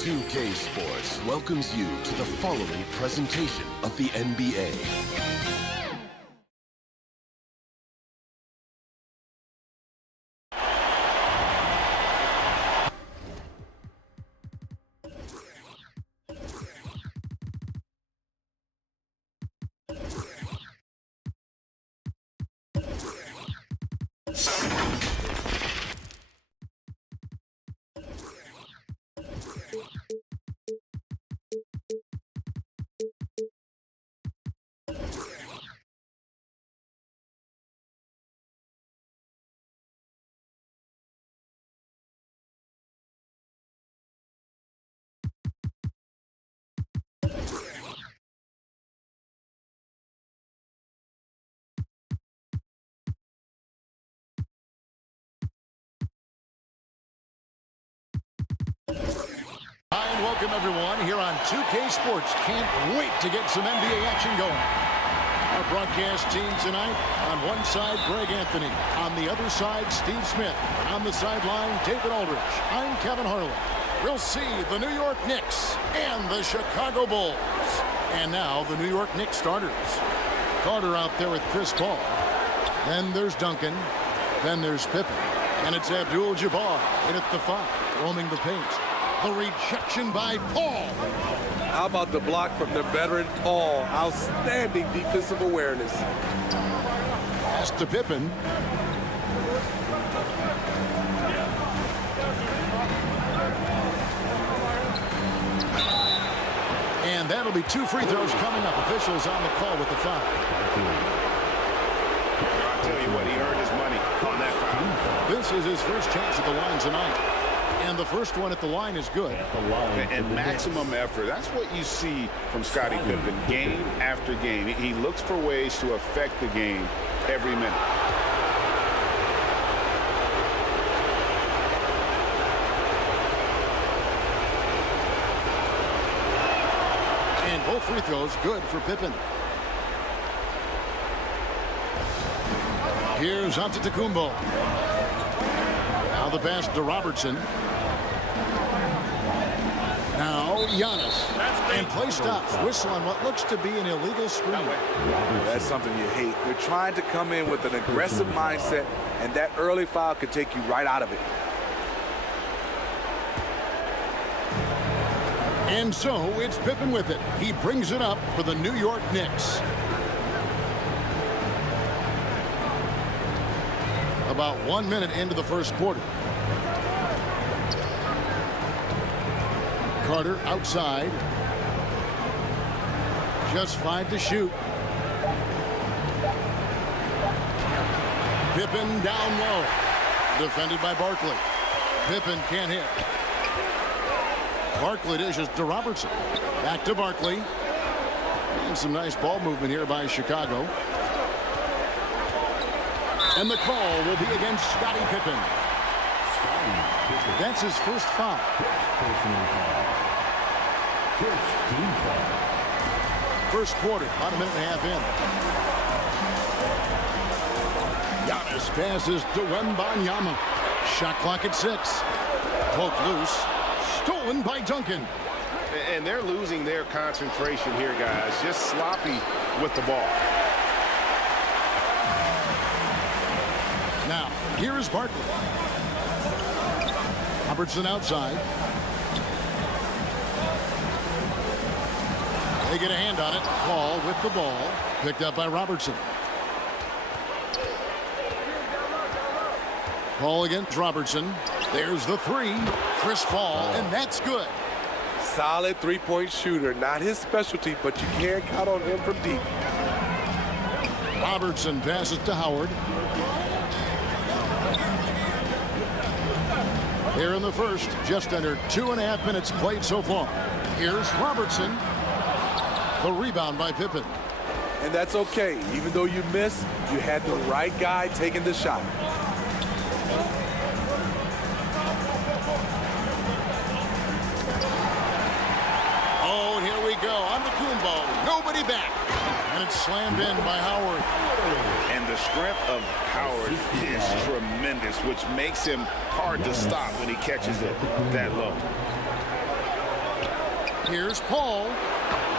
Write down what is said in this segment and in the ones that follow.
2K Sports welcomes you to the following presentation of the NBA. Hi, and welcome everyone here on 2K Sports. Can't wait to get some NBA action going. Our broadcast team tonight, on one side, Greg Anthony. On the other side, Steve Smith. On the sideline, David Aldridge. I'm Kevin Harlan. We'll see the New York Knicks and the Chicago Bulls. And now the New York Knicks starters. Carter out there with Chris Paul. Then there's Duncan. Then there's Pippen. And it's Abdul-Jabbar in at the 5, roaming the paint. The rejection by Paul. How about the block from the veteran Paul? Outstanding defensive awareness. Pass to Pippen. And that'll be 2 free throws coming up. Officials on the call with the foul. I'll tell you what, he earned his money on that foul. This is his first chance at the line tonight. And the first one at the line is good. And maximum effort. That's what you see from Scottie Pippen game after game. He looks for ways to affect the game every minute. And both free throws good for Pippen. Here's Antetokounmpo. Now the pass to Robertson. Now Giannis. And play stops. Whistle on what looks to be an illegal screen. That's something you hate. You're trying to come in with an aggressive mindset, and that early foul could take you right out of it. And so it's Pippen with it. He brings it up for the New York Knicks. About 1 minute into the first quarter. Carter outside. Just 5 to shoot. Pippen down low. Defended by Barkley. Pippen can't hit. Barkley dishes to Robertson. Back to Barkley. And some nice ball movement here by Chicago. And the call will be against Scottie Pippen. That's his first foul. First quarter, about a minute and a half in. Giannis passes to Wembanyama. Shot clock at 6. Poked loose. Stolen by Duncan. And they're losing their concentration here, guys. Just sloppy with the ball. Now, here is Barkley. Robertson outside. They get a hand on it. Paul with the ball. Picked up by Robertson. Paul against Robertson. There's the 3. Chris Paul, and that's good. Solid three-point shooter. Not his specialty, but you can't count on him from deep. Robertson passes to Howard. Here in the first, just under 2.5 minutes played so far. Here's Robertson. The rebound by Pippen. And that's okay. Even though you miss, you had the right guy taking the shot. Oh, and here we go. On the Kumbo. Nobody back. And it's slammed in by Howard. And the strength of Howard is tremendous, which makes him hard to stop when he catches it that low. Here's Paul.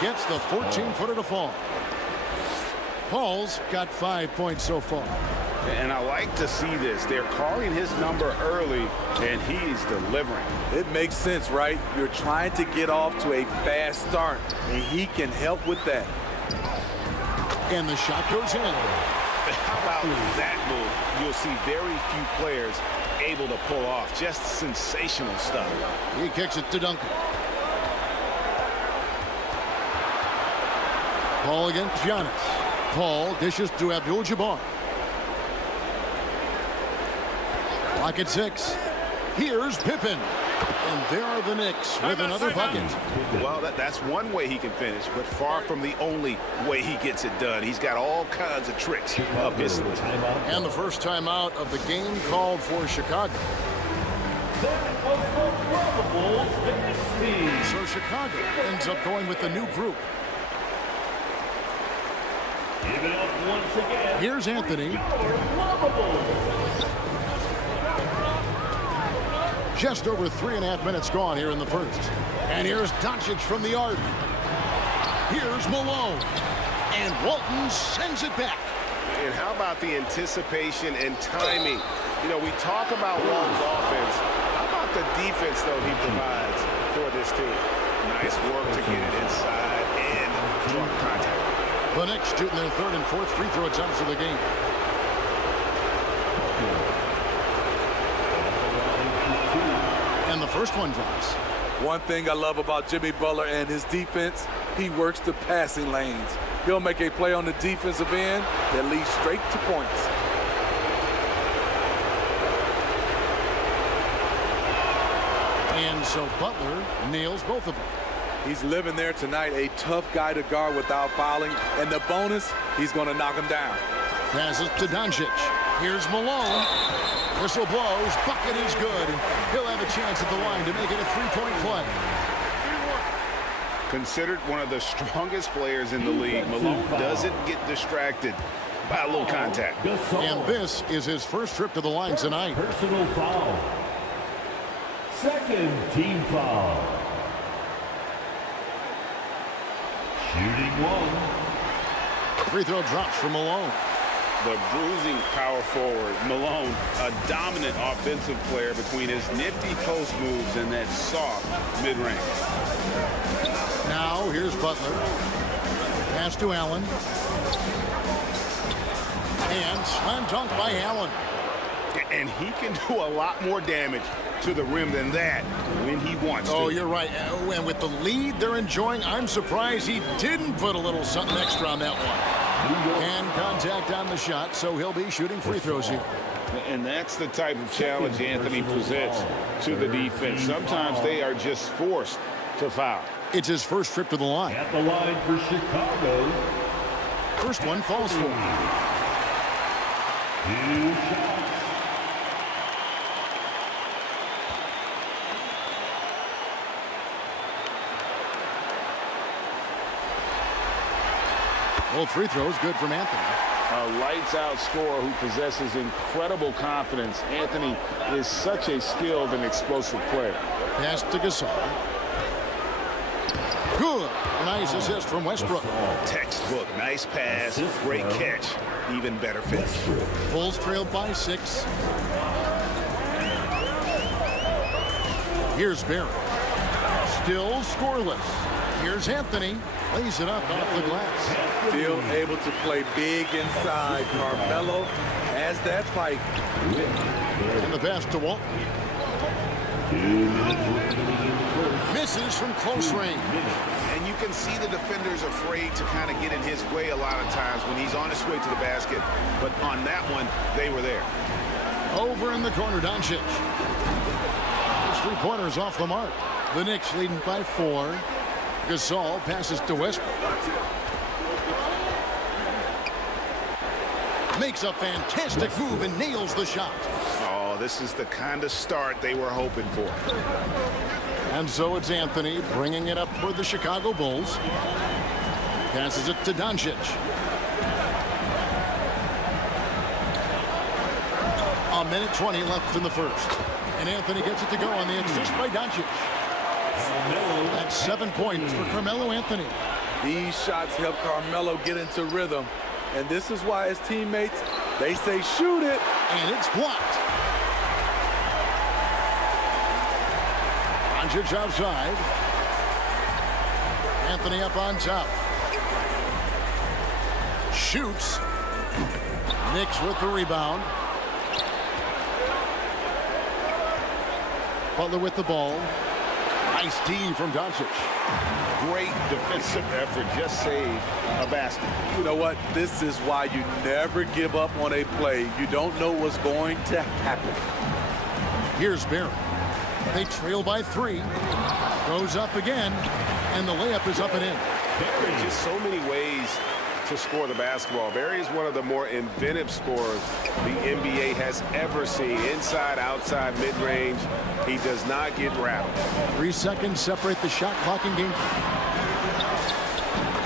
Gets the 14-footer to fall. Paul's got 5 points so far. And I like to see this. They're calling his number early, and he's delivering. It makes sense, right? You're trying to get off to a fast start, and he can help with that. And the shot goes in. How about that move? You'll see very few players able to pull off. Just sensational stuff. He kicks it to Duncan. Paul against Giannis. Paul dishes to Abdul-Jabbar. Clock at 6. Here's Pippen. And there are the Knicks with another bucket. Well, that's one way he can finish, but far from the only way he gets it done. He's got all kinds of tricks up his sleeve. And the first timeout of the game called for Chicago. So Chicago ends up going with the new group. Give it up once again. Here's Anthony. Just over 3.5 minutes gone here in the first. And here's Doncic from the arc. Here's Malone. And Walton sends it back. And how about the anticipation and timing? You know, we talk about Walton's offense. How about the defense, though, he provides for this team? Nice work to get it inside and draw contact. The Knicks shooting their 3rd and 4th free throw attempts of the game. And the first one drops. One thing I love about Jimmy Butler and his defense, he works the passing lanes. He'll make a play on the defensive end that leads straight to points. And so Butler nails both of them. He's living there tonight, a tough guy to guard without fouling. And the bonus, he's going to knock him down. Passes to Doncic. Here's Malone. Whistle blows. Bucket is good. And he'll have a chance at the line to make it a 3-point play. Considered one of the strongest players in the league, Malone doesn't get distracted by a little contact. And this is his first trip to the line tonight. Personal foul. Second team foul. Shooting one. Free throw drops for Malone. The bruising power forward, Malone, a dominant offensive player between his nifty post moves and that soft mid-range. Now here's Butler. Pass to Allen. And slam dunk by Allen. And he can do a lot more damage to the rim than that when he wants to. Oh, you're right. And with the lead they're enjoying, I'm surprised he didn't put a little something extra on that one. And contact on the shot, so he'll be shooting free throws here. And that's the type of challenge Anthony presents to the defense. Sometimes they are just forced to foul. It's his first trip to the line. At the line for Chicago. First one falls for him. 2 shots. Both free throws good from Anthony. A lights-out scorer who possesses incredible confidence. Anthony is such a skilled and explosive player. Pass to Gasol. Good. A nice assist from Westbrook. Textbook, nice pass, great catch, even better finish. Bulls trailed by 6. Here's Barry. Still scoreless. Here's Anthony. Lays it up off the glass. Still able to play big inside. Carmelo has that fight. And the pass to Walton. 2 minutes remaining in the first. Misses from close range. And you can see the defenders afraid to kind of get in his way a lot of times when he's on his way to the basket. But on that one, they were there. Over in the corner, Doncic. His three-pointer's off the mark. The Knicks leading by 4. Gasol passes to Westbrook. Makes a fantastic move and nails the shot. Oh, this is the kind of start they were hoping for. And so it's Anthony bringing it up for the Chicago Bulls. Passes it to Doncic. A minute 20 left in the first. And Anthony gets it to go on the assist by Doncic. That's 7 points for Carmelo Anthony. These shots help Carmelo get into rhythm. And this is why his teammates, they say shoot it. And it's blocked. Doncic outside. Anthony up on top. Shoots. Knicks with the rebound. Butler with the ball. Nice D from Doncic. Great defensive effort, just saved a basket. You know what? This is why you never give up on a play. You don't know what's going to happen. Here's Barry. They trail by 3. Goes up again, and the layup is up and in. There's just so many ways to score the basketball. Barry is one of the more inventive scorers the NBA has ever seen. Inside, outside, mid-range. He does not get rattled. 3 seconds separate the shot clock and game.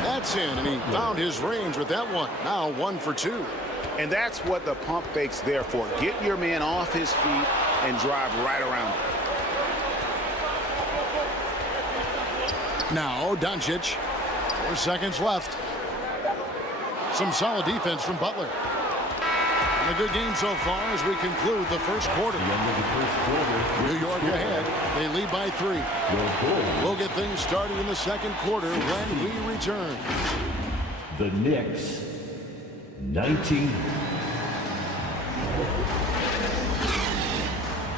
That's in, and he found his range with that one. Now 1 for 2. And that's what the pump fake's there for. Get your man off his feet and drive right around him. Now Doncic. 4 seconds left. Some solid defense from Butler. And a good game so far as we conclude the first quarter. The end of the first quarter. New York ahead. They lead by 3. We'll get things started in the second quarter when we return. The Knicks, 19.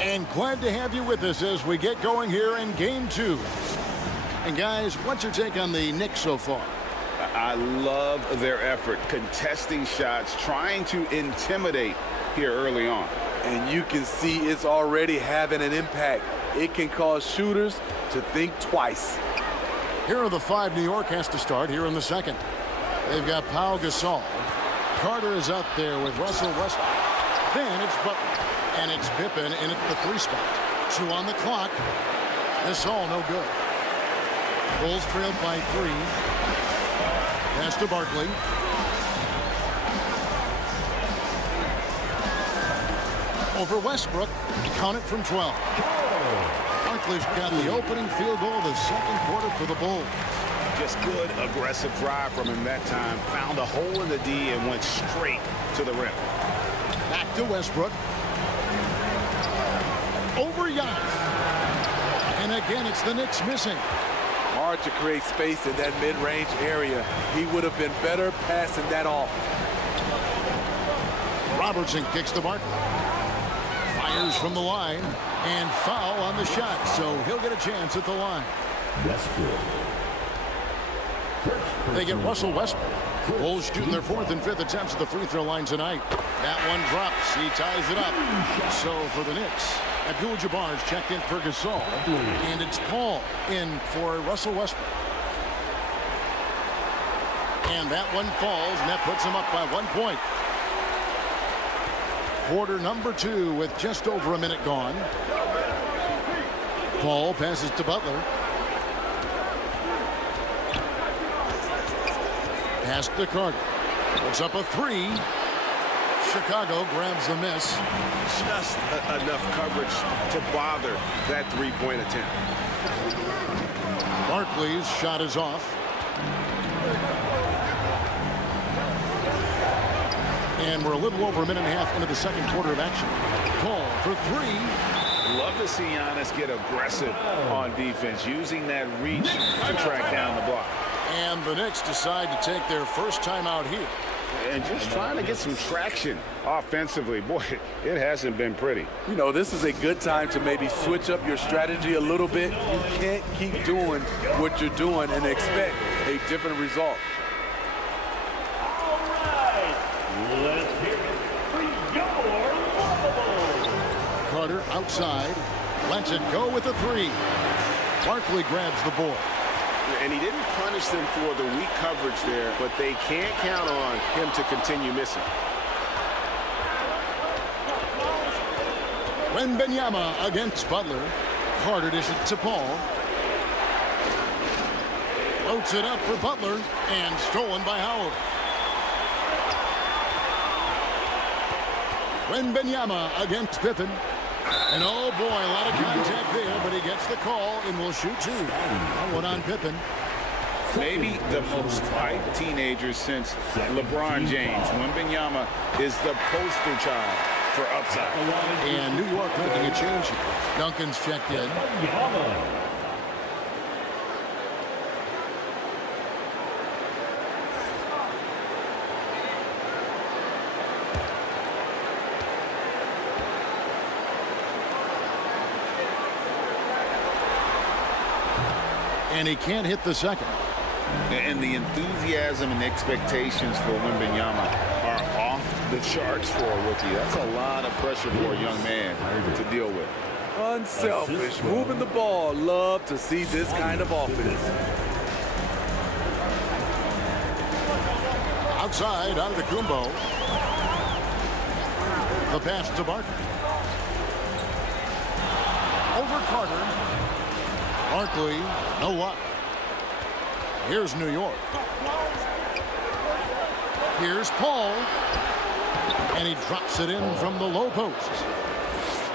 And glad to have you with us as we get going here in game 2. And guys, what's your take on the Knicks so far? I love their effort, contesting shots, trying to intimidate here early on. And you can see it's already having an impact. It can cause shooters to think twice. Here are the 5 New York has to start here in the second. They've got Pau Gasol. Carter is out there with Russell Westbrook. Then it's Butler. And it's Pippen in at the 3 spot. 2 on the clock. Gasol no good. Bulls trailed by 3. Pass to Barkley. Over Westbrook. Count it from 12. Barkley's got the opening field goal of the second quarter for the Bulls. Just good, aggressive drive from him that time. Found a hole in the D and went straight to the rim. Back to Westbrook. Over Giannis. And again, it's the Knicks missing. Hard to create space in that mid-range area. He would have been better passing that off. Robertson kicks to Barkley. Fires from the line. And foul on the shot, so he'll get a chance at the line. Westbrook. They get Russell Westbrook. Bulls shooting their 4th and 5th attempts at the free throw line tonight. That one drops. He ties it up. So for the Knicks, Abdul-Jabbar's checked in for Gasol. And it's Paul in for Russell Westbrook. And that one falls, and that puts him up by 1 point. Quarter number 2 with just over a minute gone. Paul passes to Butler. Pass to Carter. Puts up a 3. Chicago grabs the miss. Just enough coverage to bother that three-point attempt. Barkley's shot is off. And we're a little over a minute and a half into the second quarter of action. Paul for 3. Love to see Giannis get aggressive on defense, using that reach to track down the block. And the Knicks decide to take their first time out here. And just trying to get some traction offensively. Boy, it hasn't been pretty. You know, this is a good time to maybe switch up your strategy a little bit. You can't keep doing what you're doing and expect a different result. Let's hear it for your Louisville. Carter outside. Lets it go with a 3. Barkley grabs the board. And he didn't punish them for the weak coverage there, but they can't count on him to continue missing. Wembanyama against Butler. Carter dishes it to Paul. Floats it up for Butler and stolen by Howard. Wembanyama against Pippen. And oh boy, a lot of contact there, but he gets the call and will shoot 2. That one on Pippen. Maybe the most hyped teenager since LeBron James. Wembanyama is the poster child for upside. And New York making a change here. Duncan's checked in. And he can't hit the second. And the enthusiasm and expectations for Wembanyama are off the charts for a rookie. That's a lot of pressure for a young man to deal with. Unselfish, moving the ball. Love to see this kind of offense. Outside, out of the Kumbo. The pass to Barkley. Over Carter. Barkley, no luck. Here's New York. Here's Paul. And he drops it in from the low post.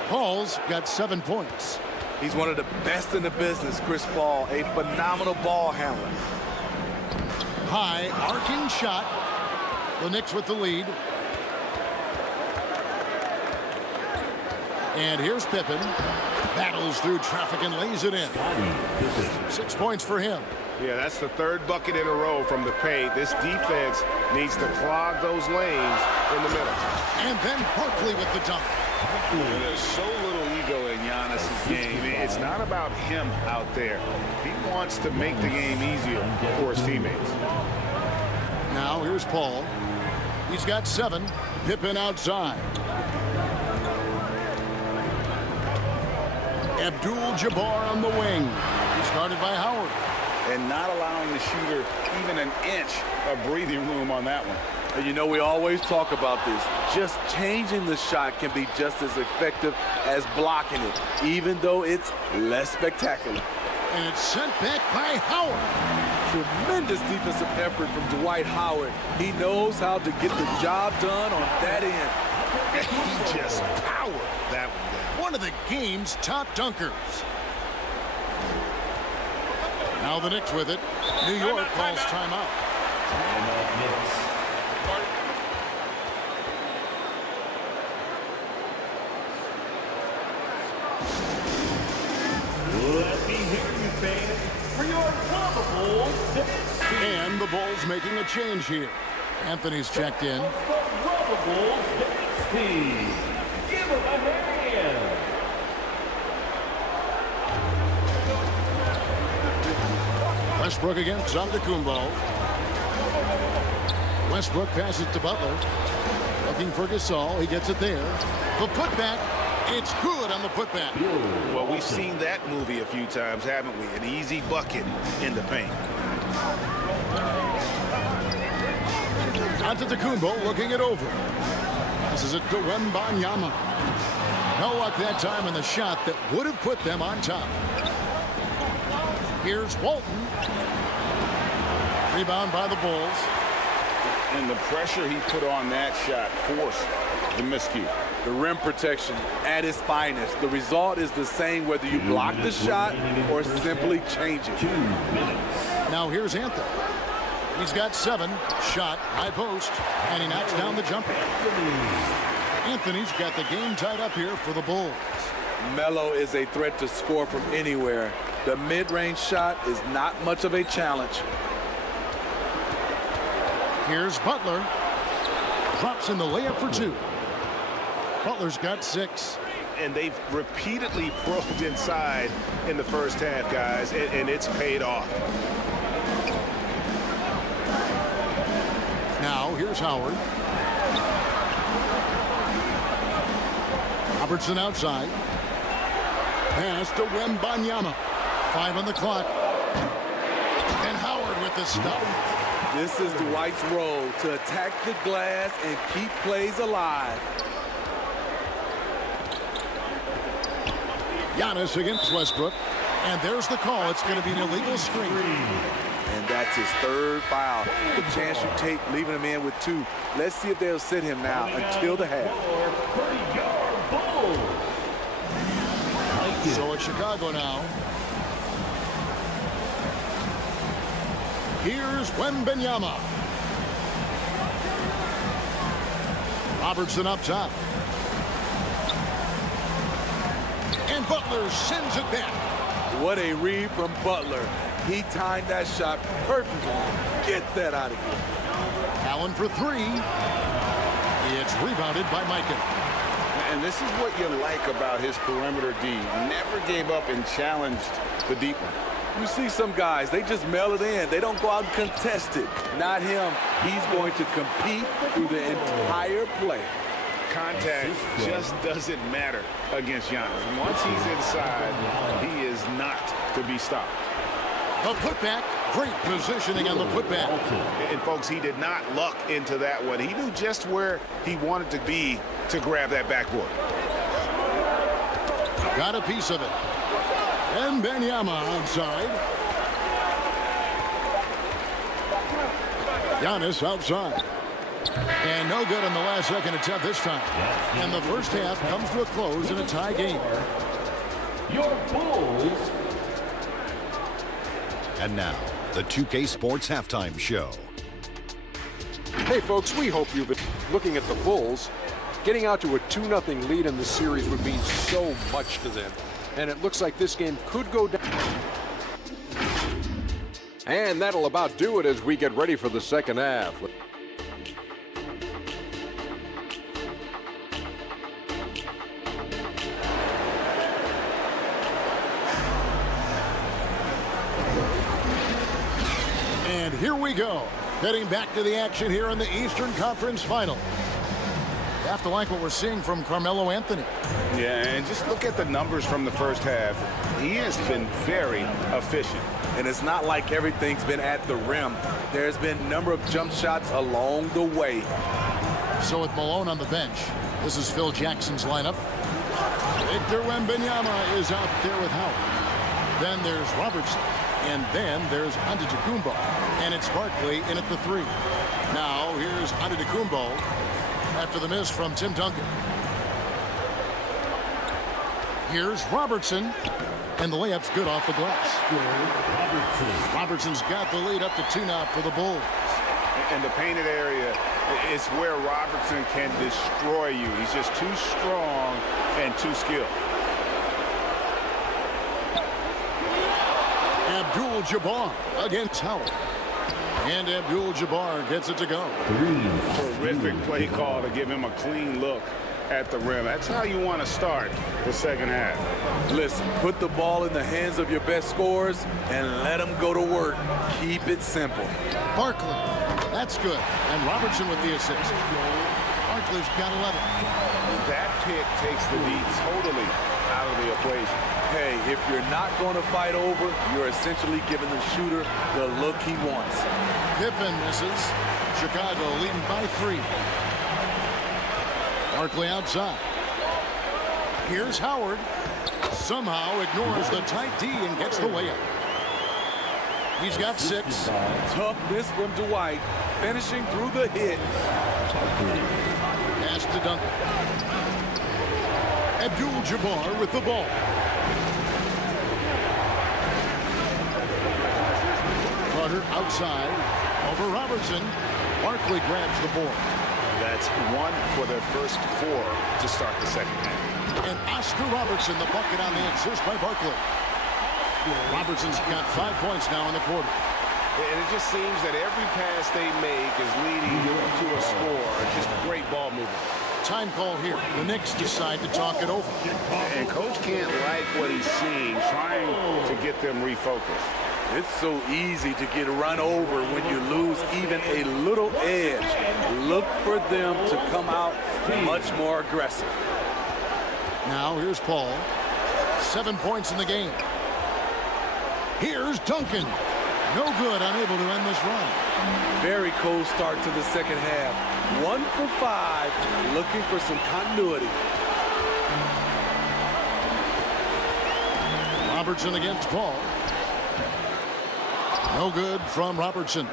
Paul's got 7 points. He's one of the best in the business, Chris Paul. A phenomenal ball handler. High, arcing shot. The Knicks with the lead. And here's Pippen. Battles through traffic and lays it in. 6 points for him. Yeah, that's the 3rd bucket in a row from the paint. This defense needs to clog those lanes in the middle. And then Barkley with the dunk. There's so little ego in Giannis' game. It's not about him out there. He wants to make the game easier for his teammates. Now here's Paul. He's got 7. Pippen outside. Abdul-Jabbar on the wing. He's guarded by Howard. And not allowing the shooter even an inch of breathing room on that one. And you know, we always talk about this. Just changing the shot can be just as effective as blocking it, even though it's less spectacular. And it's sent back by Howard. Tremendous defensive effort from Dwight Howard. He knows how to get the job done on that end. And he just powered that one down. One of the game's top dunkers. Now the Knicks with it. New York calls timeout. Timeout Knicks. Let me hear you, fans, for your Rubber Bulls. And the Bulls making a change here. Anthony's checked in. Rubber Bulls dance team. Give him a hand. Westbrook against Antetokounmpo. Westbrook passes to Butler. Looking for Gasol. He gets it there. The putback. It's good on the putback. Well, we've seen that movie a few times, haven't we? An easy bucket in the paint. Antetokounmpo looking it over. Passes it to Wembanyama. No luck that time in the shot that would have put them on top. Here's Walton. Rebound by the Bulls. And the pressure he put on that shot forced the miscue. The rim protection at its finest. The result is the same whether you block the shot or simply change it. 2 minutes. Now here's Anthony. He's got 7. Shot, high post, and he knocks down the jumper. Anthony's got the game tied up here for the Bulls. Melo is a threat to score from anywhere. The mid-range shot is not much of a challenge. Here's Butler. Drops in the layup for 2. Butler's got 6. And they've repeatedly probed inside in the first half, guys, and it's paid off. Now here's Howard. Robertson outside. Pass to Wembanyama. 5 on the clock. And Howard with the stop. This is Dwight's role, to attack the glass and keep plays alive. Giannis against Westbrook. And there's the call. It's going to be an illegal screen. And that's his 3rd foul. The chance you take leaving him in with 2. Let's see if they'll sit him now until the half. So it's Chicago now. Here's Wembanyama. Robertson up top. And Butler sends it back. What a read from Butler. He timed that shot perfectly. Get that out of here. Allen for 3. It's rebounded by Micah. And this is what you like about his perimeter D. Never gave up and challenged the deep one. You see some guys, they just mail it in. They don't go out and contest it. Not him. He's going to compete through the entire play. Contact just doesn't matter against Giannis. Once he's inside, he is not to be stopped. The putback, great positioning on the putback. And folks, he did not luck into that one. He knew just where he wanted to be to grab that backboard. Got a piece of it. And Wembanyama outside. Giannis outside. And no good on the last second attempt this time. And the first half comes to a close in a tie game. Your Bulls. And now, the 2K Sports Halftime Show. Hey folks, we hope you've been looking at the Bulls. Getting out to a 2-0 lead in the series would mean so much to them. And it looks like this game could go down. And that'll about do it as we get ready for the second half. And here we go. Heading back to the action here in the Eastern Conference Final. You have to like what we're seeing from Carmelo Anthony. Yeah, and just look at the numbers from the first half. He has been very efficient. And it's not like everything's been at the rim. There's been a number of jump shots along the way. So with Malone on the bench, this is Phil Jackson's lineup. Victor Wembanyama is out there with Howard. Then there's Robertson. And then there's Antetokounmpo. And it's Barkley in at the 3. Now here's Antetokounmpo after the miss from Tim Duncan. Here's Robertson. And the layup's good off the glass. Robertson's got the lead up to 2 now for the Bulls. And the painted area is where Robertson can destroy you. He's just too strong and too skilled. Abdul-Jabbar against Howard. And Abdul-Jabbar gets it to go. Terrific play call to give him a clean look at the rim. That's how you want to start the second half. Listen, put the ball in the hands of your best scorers and let them go to work. Keep it simple. Barkley, that's good. And Robertson with the assist. Barkley's got 11. That pick takes the lead totally out of the equation. Hey, if you're not going to fight over, you're essentially giving the shooter the look he wants. Pippen misses. Chicago leading by 3. Barkley outside. Here's Howard. Somehow ignores the tight D and gets the layup. He's got 6. Toughness from Dwight, finishing through the hit. Pass to Duncan. Abdul-Jabbar with the ball. Carter outside. Over Robertson. Barkley grabs the board. That's 1 for their first 4 to start the second half. And Oscar Robertson, the bucket on the assist by Barkley. Robertson's got 5 points now in the quarter. And it just seems that every pass they make is leading to a score. Just great ball movement. Time call here. The Knicks decide to talk it over. And coach can't like what he's seeing, trying to get them refocused. It's so easy to get run over when you lose even a little edge. Look for them to come out much more aggressive. Now here's Paul. 7 points in the game. Here's Duncan. No good, unable to end this run. Very cold start to the second half. 1 for 5, looking for some continuity. Robertson against Paul. No good from Robertson.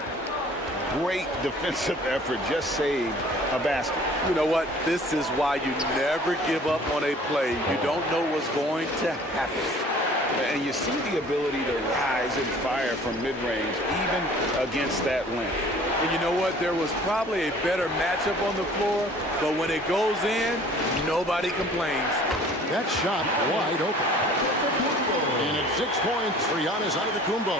Great defensive effort, just saved a basket. You know what? This is why you never give up on a play. You don't know what's going to happen. And you see the ability to rise and fire from mid-range, even against that length. And you know what? There was probably a better matchup on the floor, but when it goes in, nobody complains. That shot wide open. And it's 6 points for Giannis Antetokounmpo.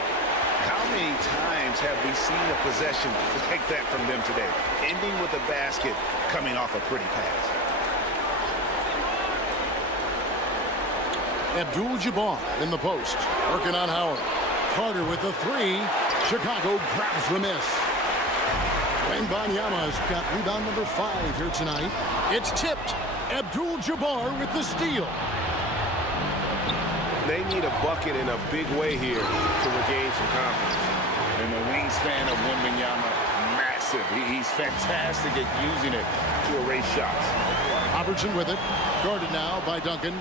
How many times have we seen a possession like that from them today? Ending with a basket, coming off a pretty pass. Abdul-Jabbar in the post, working on Howard. Carter with the 3. Chicago grabs the miss. Wembanyama's got rebound number 5 here tonight. It's tipped. Abdul-Jabbar with the steal. They need a bucket in a big way here to regain some confidence. And the wingspan of Wembanyama, massive. He's fantastic at using it to erase shots. Robertson with it. Guarded now by Duncan.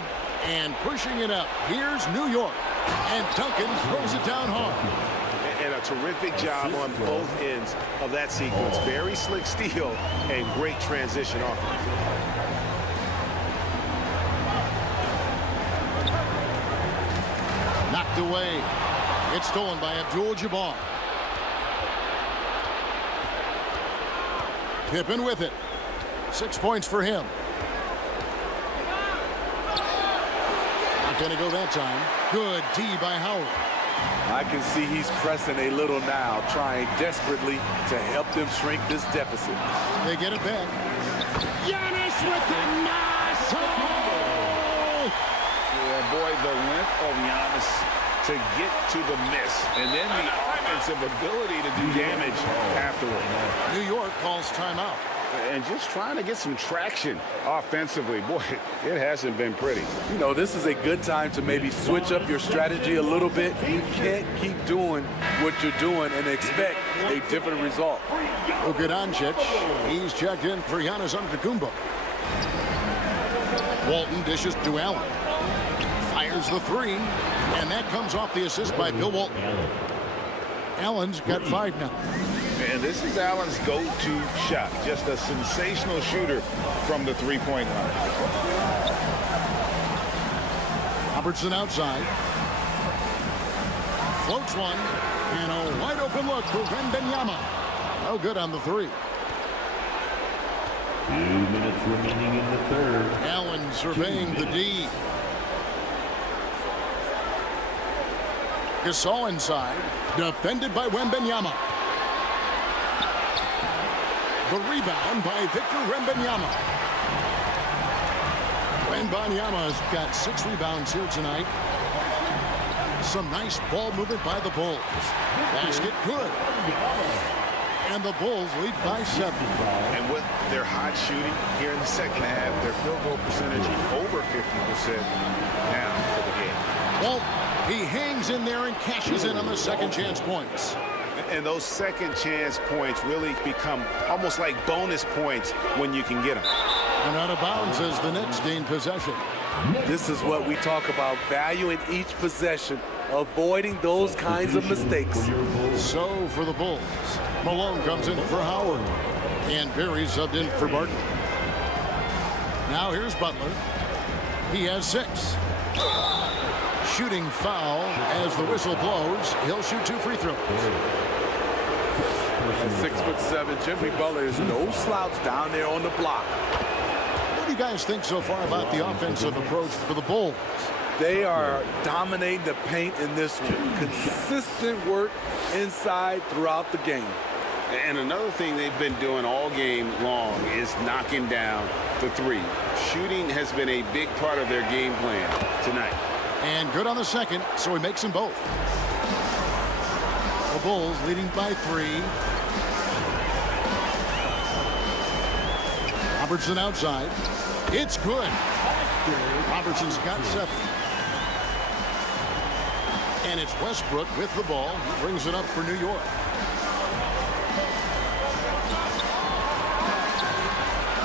And pushing it up. Here's New York. And Duncan throws it down hard. And a terrific job on both ends of that sequence. Very slick steal and great transition offense. Knocked away. It's stolen by Abdul-Jabbar. Pippen with it. 6 points for him. Not going to go that time. Good D by Howard. I can see he's pressing a little now, trying desperately to help them shrink this deficit. They get it back. Giannis with the nice hole! Yeah, boy, the length of Giannis to get to the miss, and then the offensive ability to do damage afterward. New York calls timeout. And just trying to get some traction offensively. Boy, it hasn't been pretty. You know, this is a good time to maybe switch up your strategy a little bit. You can't keep doing what you're doing and expect a different result. Luka Doncic, he's checked in for Giannis Antetokounmpo. Walton dishes to Allen. Fires the 3, and that comes off the assist by Bill Walton. Allen's got 5 now. And this is Allen's go-to shot. Just a sensational shooter from the three-point line. Robertson outside. Floats one. And a wide open look for Wembanyama. No good on the three. 2 minutes remaining in the third. Allen surveying the D. Gasol inside. Defended by Wembanyama. The rebound by Victor Wembanyama. Wembanyama's got 6 rebounds here tonight. Some nice ball movement by the Bulls. Basket good. And the Bulls lead by 7. And with their hot shooting here in the second half, their field goal percentage over 50% now for the game. Well, he hangs in there and cashes in on the second chance points. And those second chance points really become almost like bonus points when you can get them. And out of bounds as the Nets gain possession. This is what we talk about, valuing each possession, avoiding those kinds of mistakes. So for the Bulls, Malone comes in for Howard. And Berry subbed in for Barton. Now here's Butler. He has 6. Shooting foul as the whistle blows. He'll shoot 2 free throws. At 6'7", Jimmy Butler is no slouch down there on the block. What do you guys think so far about the offensive approach for the Bulls? They are dominating the paint in this one. Consistent work inside throughout the game. And another thing they've been doing all game long is knocking down the 3. Shooting has been a big part of their game plan tonight. And good on the second, so he makes them both. The Bulls leading by 3. Robertson outside. It's good. Robertson's got 7. And it's Westbrook with the ball. He brings it up for New York.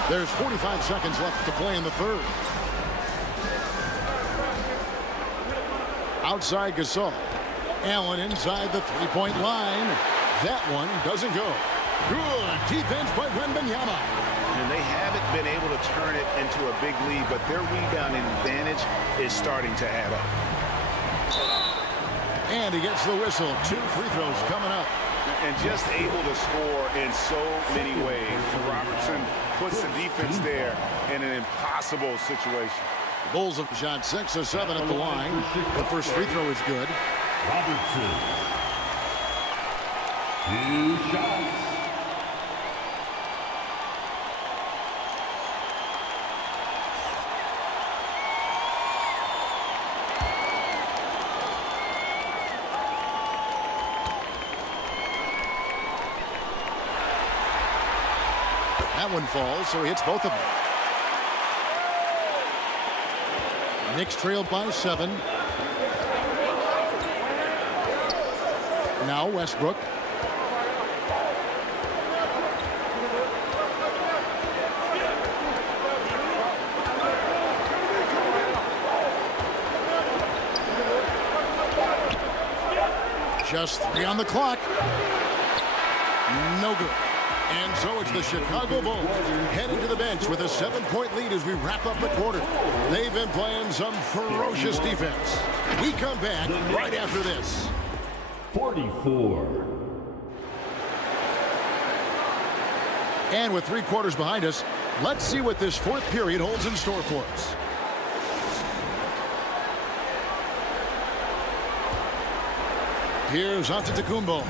There's 45 seconds left to play in the third. Outside Gasol. Allen inside the three-point line. That one doesn't go. Good defense by Wembanyama. And they haven't been able to turn it into a big lead, but their rebounding advantage is starting to add up. And he gets the whistle. 2 free throws coming up. And just able to score in so many ways. Robertson puts the defense there in an impossible situation. Bulls have shot 6 of 7 at the line. The first free throw is good. Robertson. 2 shots. That one falls, so he hits both of them. Knicks trailed by 7. Now Westbrook. Just 3 on the clock. No good. And so it's the Chicago Bulls heading to the bench with a 7-point lead as we wrap up the quarter. They've been playing some ferocious defense. We come back right after this. 44. And with 3 quarters behind us, let's see what this 4th period holds in store for us. Here's Antetokounmpo.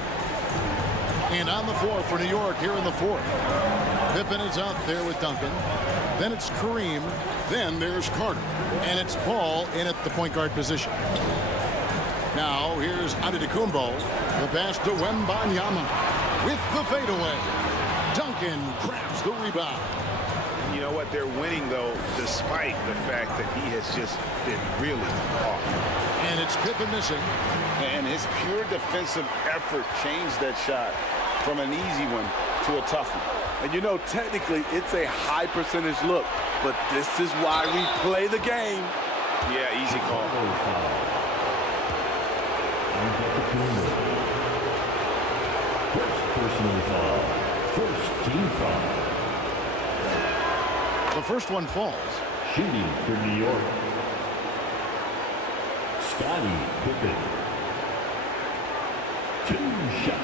And on the floor for New York here in the 4th. Pippen is out there with Duncan. Then it's Kareem. Then there's Carter. And it's Paul in at the point guard position. Now here's Antetokounmpo. The pass to Wembanyama with the fadeaway. Duncan grabs the rebound. You know what? They're winning, though, despite the fact that he has just been really off. And it's Pippen missing. And his pure defensive effort changed that shot from an easy one to a tough one. And you know, technically, it's a high percentage look, but this is why we play the game. Yeah, easy call. First personal foul. First team foul. The first one falls. Shooting for New York. Scottie Pippen. 2 shots.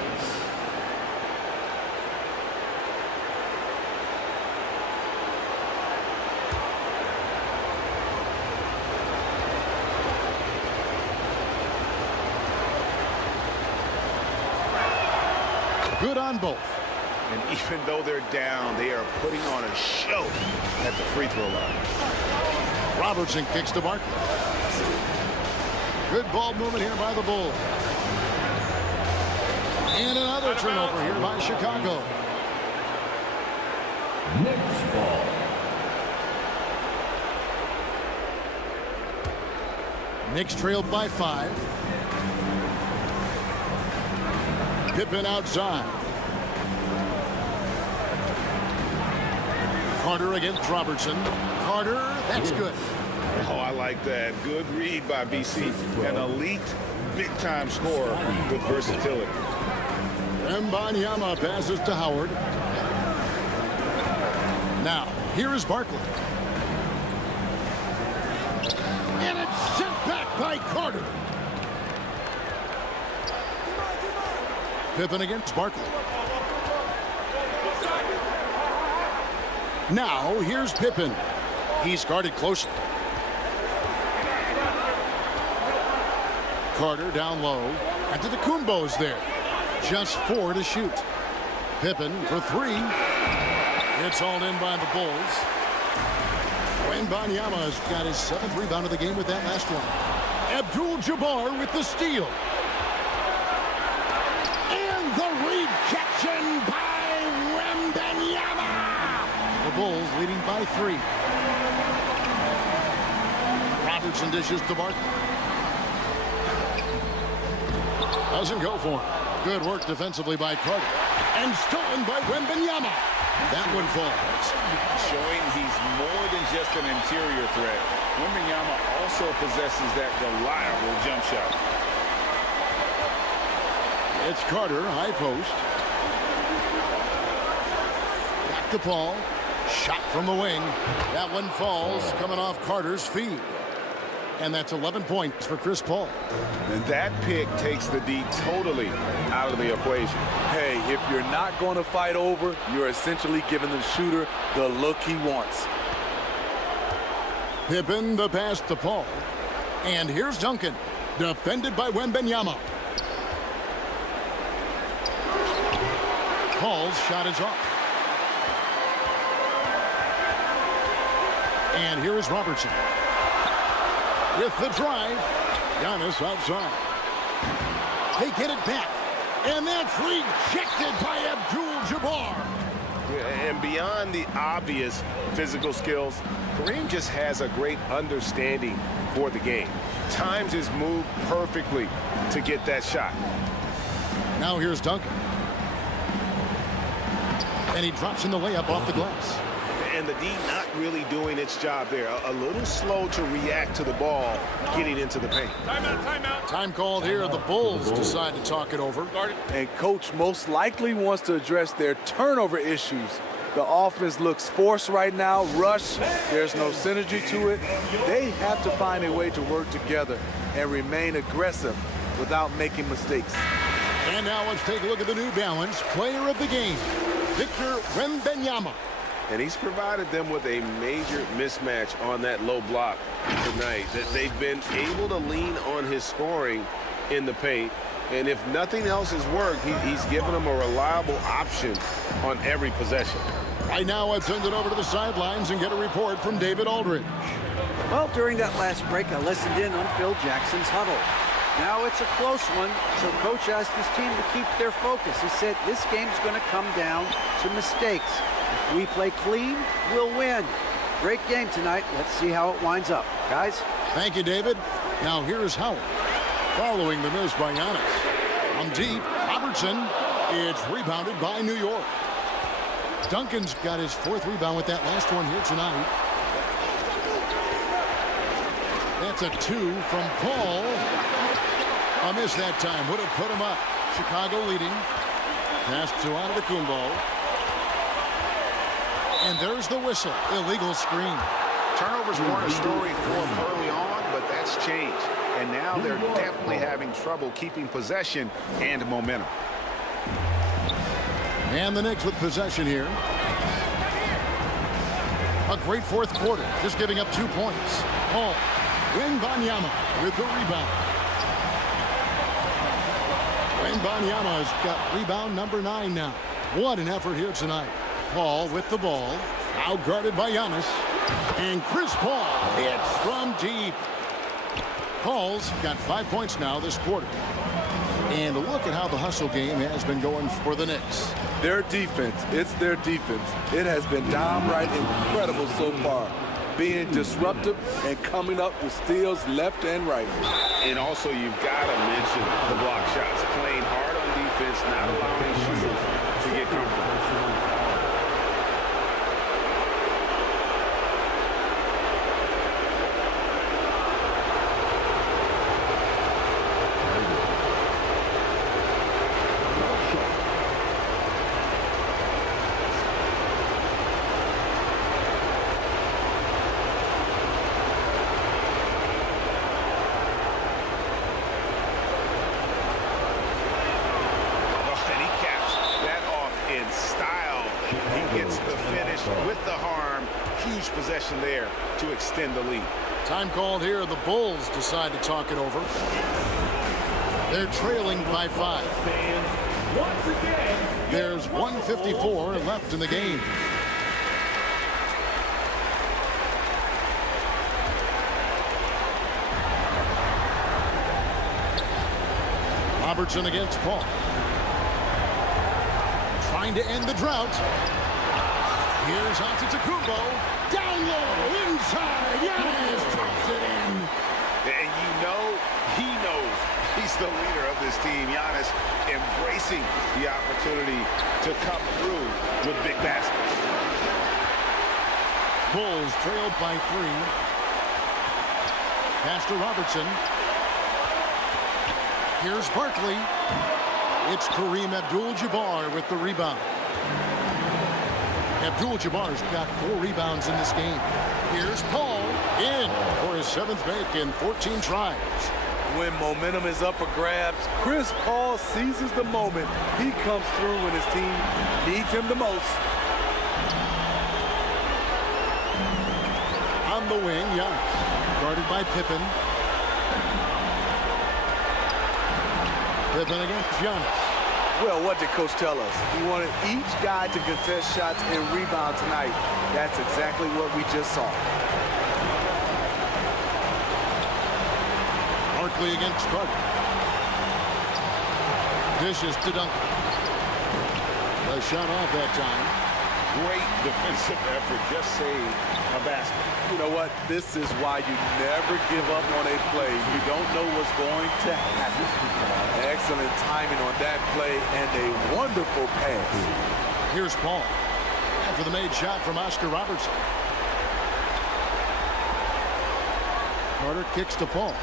Good on both. And even though they're down, they are putting on a show at the free throw line. Robertson kicks to Barkley. Good ball movement here by the Bulls. And another turnover here by Chicago. Next ball. Knicks trailed by 5. Pippen outside. Carter against Robertson. Carter, that's good. Oh, I like that. Good read by BC. An elite, big-time scorer with versatility. Wembanyama passes to Howard. Now, here is Barkley. And it's sent back by Carter. Pippen against Barkley. Now, here's Pippen. He's guarded closely. Carter down low. Antetokounmpo's there. Just 4 to shoot. Pippen for 3. It's all in by the Bulls. Wembanyama's got his 7th rebound of the game with that last one. Abdul-Jabbar with the steal. And the rejection by Wembanyama. The Bulls leading by 3. Robertson dishes to Barkley. Doesn't go for him. Good work defensively by Carter. And stolen by Wembanyama. That one falls. Showing he's more than just an interior threat. Wembanyama also possesses that reliable jump shot. It's Carter, high post. Back to Paul. Shot from the wing. That one falls, coming off Carter's feed. And that's 11 points for Chris Paul. And that pick takes the D totally out of the equation. Hey, if you're not going to fight over, you're essentially giving the shooter the look he wants. Pippen, the pass to Paul. And here's Duncan, defended by Wembanyama. Paul's shot is off. And here is Robertson. With the drive, Giannis outside. They get it back, and that's rejected by Abdul-Jabbar. And beyond the obvious physical skills, Kareem just has a great understanding for the game. Times his move perfectly to get that shot. Now here's Duncan. And he drops in the layup off the glass. And the D not really doing its job there. A little slow to react to the ball getting into the paint. Timeout. Time called here. The Bulls decide to talk it over. And coach most likely wants to address their turnover issues. The offense looks forced right now, rush. There's no synergy to it. They have to find a way to work together and remain aggressive without making mistakes. And now let's take a look at the New Balance player of the game, Victor Wembanyama. And he's provided them with a major mismatch on that low block tonight. That they've been able to lean on his scoring in the paint. And if nothing else has worked, he's given them a reliable option on every possession. Right now, let's send it over to the sidelines and get a report from David Aldridge. Well, during that last break, I listened in on Phil Jackson's huddle. Now it's a close one, so Coach asked his team to keep their focus. He said this game's going to come down to mistakes. If we play clean, we'll win. Great game tonight. Let's see how it winds up. Guys? Thank you, David. Now here's Howard. Following the miss by Giannis. From deep, Robertson. It's rebounded by New York. Duncan's got his 4th rebound with that last one here tonight. That's a 2 from Paul. A miss that time. Would have put him up. Chicago leading. Pass to Antetokounmpo. And there's the whistle. Illegal screen. Turnovers weren't a story for them early on, but that's changed. And now they're definitely having trouble keeping possession and momentum. And the Knicks with possession here. A great fourth quarter, just giving up 2 points. Paul Wembanyama with the rebound. Wembanyama has got rebound number 9 now. What an effort here tonight. Paul with the ball, now guarded by Giannis. And Chris Paul hits from deep. Paul's got 5 points now this quarter. And look at how the hustle game has been going for the Knicks. Their defense, it's their defense. It has been downright incredible so far, being disruptive and coming up with steals left and right. And also, you've got to mention the block shots. Playing hard on defense, not allowing shooters to get comfortable. Possession there to extend the lead. Time called here. The Bulls decide to talk it over. They're trailing by 5. Once again, there's 1:54 left in the game. Robertson against Paul. Trying to end the drought. Here's Antetokounmpo. Down low, inside, Giannis drops it in. And you know, he knows he's the leader of this team. Giannis embracing the opportunity to come through with big baskets. Bulls trailed by 3. Pass to Robertson. Here's Barkley. It's Kareem Abdul-Jabbar with the rebound. Abdul-Jabbar's got 4 rebounds in this game. Here's Paul in for his 7th make in 14 tries. When momentum is up for grabs, Chris Paul seizes the moment. He comes through when his team needs him the most. On the wing, Giannis, guarded by Pippen. Pippen against Giannis. Well, what did Coach tell us? He wanted each guy to contest shots and rebound tonight. That's exactly what we just saw. Barkley against Carter. Dishes to Duncan. A shot off that time. Great defensive effort, just saved a basket. You know what? This is why you never give up on a play. You don't know what's going to happen. Excellent timing on that play and a wonderful pass. Here's Paul after the made shot from Oscar Robertson. Carter kicks to Paul.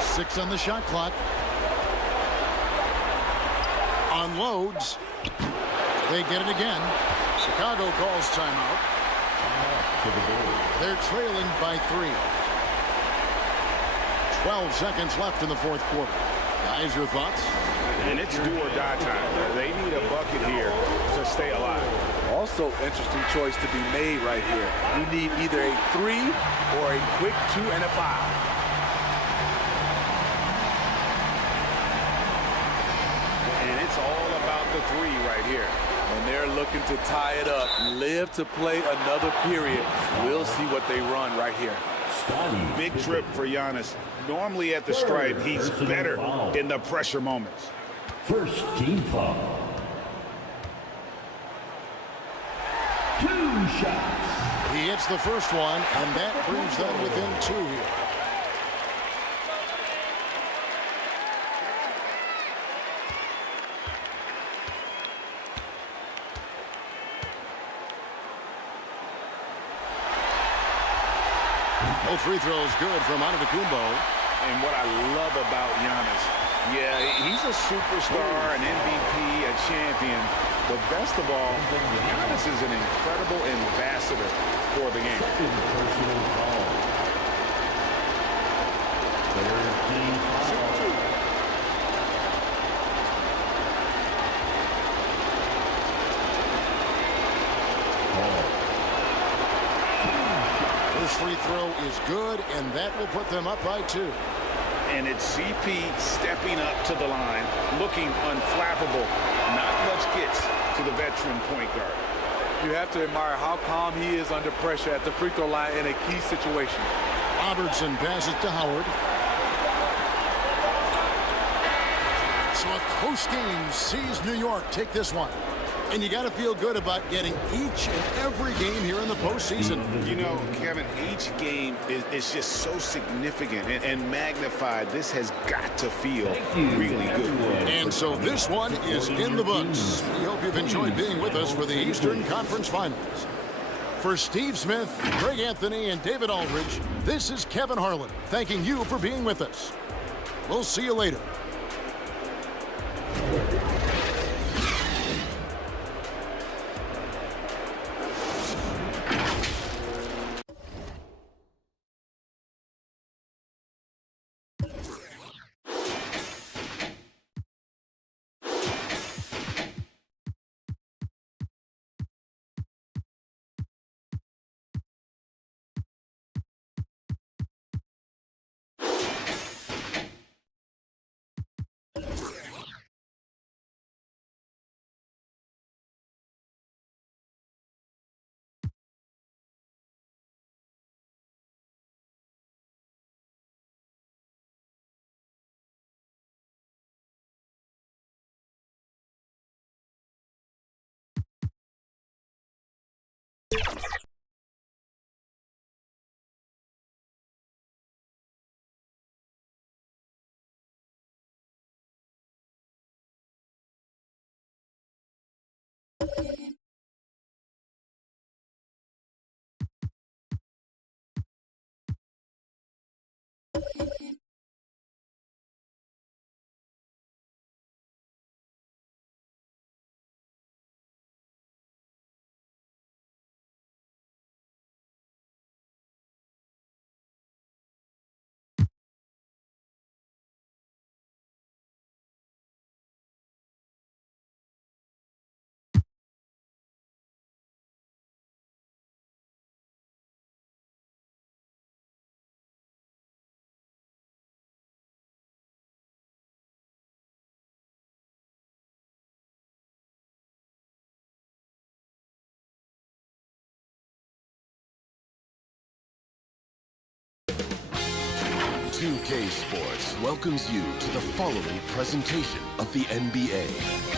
6 on the shot clock. Unloads. They get it again. Chicago calls timeout. They're trailing by 3. 12 seconds left in the fourth quarter. Guys, your thoughts? And it's do or die time. They need a bucket here to stay alive. Also, interesting choice to be made right here. You need either a 3 or a quick 2 and a 5. And it's all about the 3 right here. And they're looking to tie it up, live to play another period. We'll see what they run right here. Big trip for Giannis. Normally at the stripe, he's better in the pressure moments. First team foul. 2 shots. He hits the first one, and that brings them within 2 here. No free throws good from Antetokounmpo. And what I love about Giannis, Yeah, he's a superstar, an MVP, a champion. But best of all, Giannis is an incredible ambassador for the game. Second personal foul. Third team foul. First free throw is good, and that will put them up by 2. And it's CP stepping up to the line, looking unflappable. Not much gets to the veteran point guard. You have to admire how calm he is under pressure at the free throw line in a key situation. Robertson passes to Howard. So a close game sees New York take this one. And you got to feel good about getting each and every game here in the postseason. You know, Kevin, each game is just so significant and magnified. This has got to feel really good. And so this one is in the books. We hope you've enjoyed being with us for the Eastern Conference Finals. For Steve Smith, Greg Anthony, and David Aldridge, this is Kevin Harlan thanking you for being with us. We'll see you later. .2K Sports welcomes you to the following presentation of the NBA.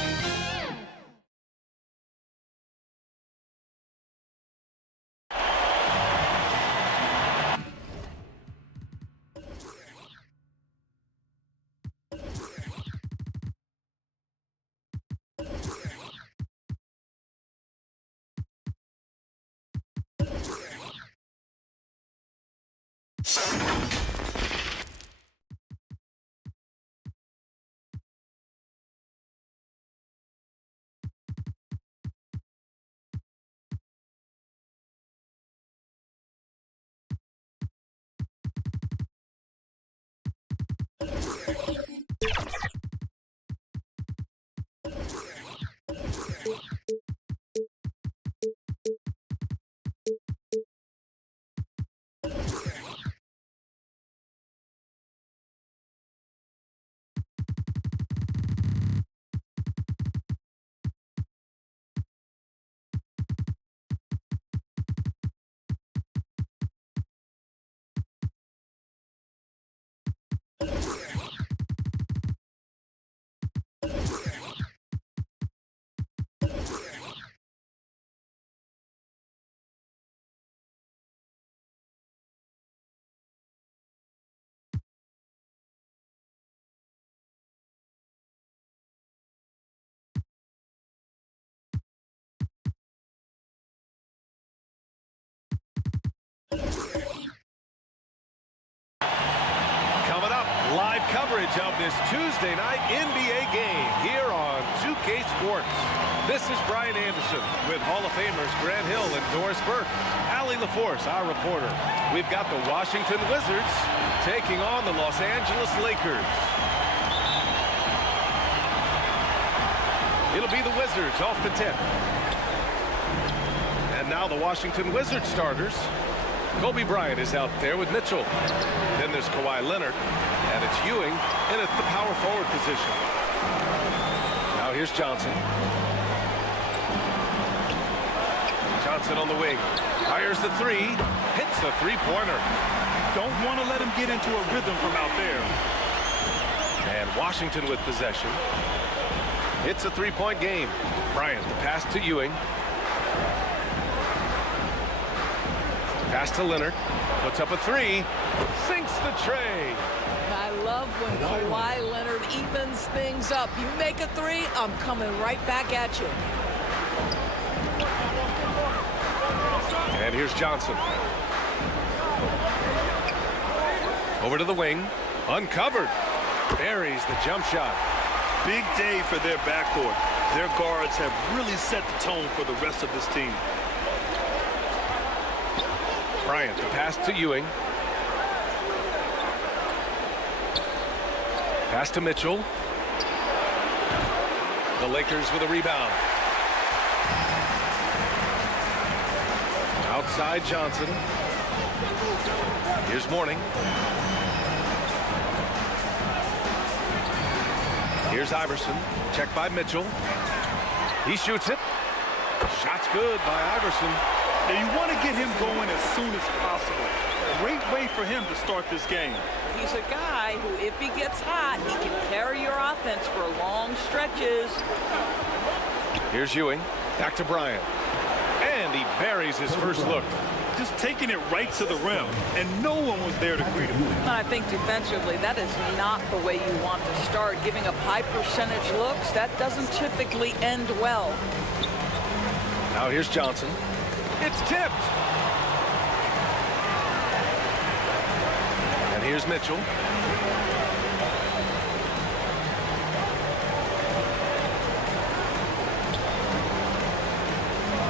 coverage of this Tuesday night NBA game here on 2K Sports. This is Brian Anderson with Hall of Famers Grant Hill and Doris Burke. Allie LaForce, our reporter. We've got the Washington Wizards taking on the Los Angeles Lakers. It'll be the Wizards off the tip. And now the Washington Wizards starters. Kobe Bryant is out there with Mitchell. Then there's Kawhi Leonard, and it's Ewing in at the power forward position. Now here's Johnson. Johnson on the wing. Fires the three. Hits the three-pointer. Don't want to let him get into a rhythm from out there. And Washington with possession. It's a three-point game. Bryant, the pass to Ewing. Pass to Leonard. Puts up a three. Sinks the tray. I love when Kawhi Leonard evens things up. You make a three, I'm coming right back at you. And here's Johnson. Over to the wing. Uncovered. Buries the jump shot. Big day for their backcourt. Their guards have really set the tone for the rest of this team. Bryant, the pass to Ewing. Pass to Mitchell. The Lakers with a rebound. Outside Johnson. Here's Mourning. Here's Iverson. Checked by Mitchell. He shoots it. Shot's good by Iverson. And you want to get him going as soon as possible. Great way for him to start this game. He's a guy who, if he gets hot, he can carry your offense for long stretches. Here's Ewing. Back to Bryant. And he buries his first look. Just taking it right to the rim, and no one was there to greet him. I think defensively, that is not the way you want to start. Giving up high percentage looks, that doesn't typically end well. Now here's Johnson. It's tipped. And here's Mitchell.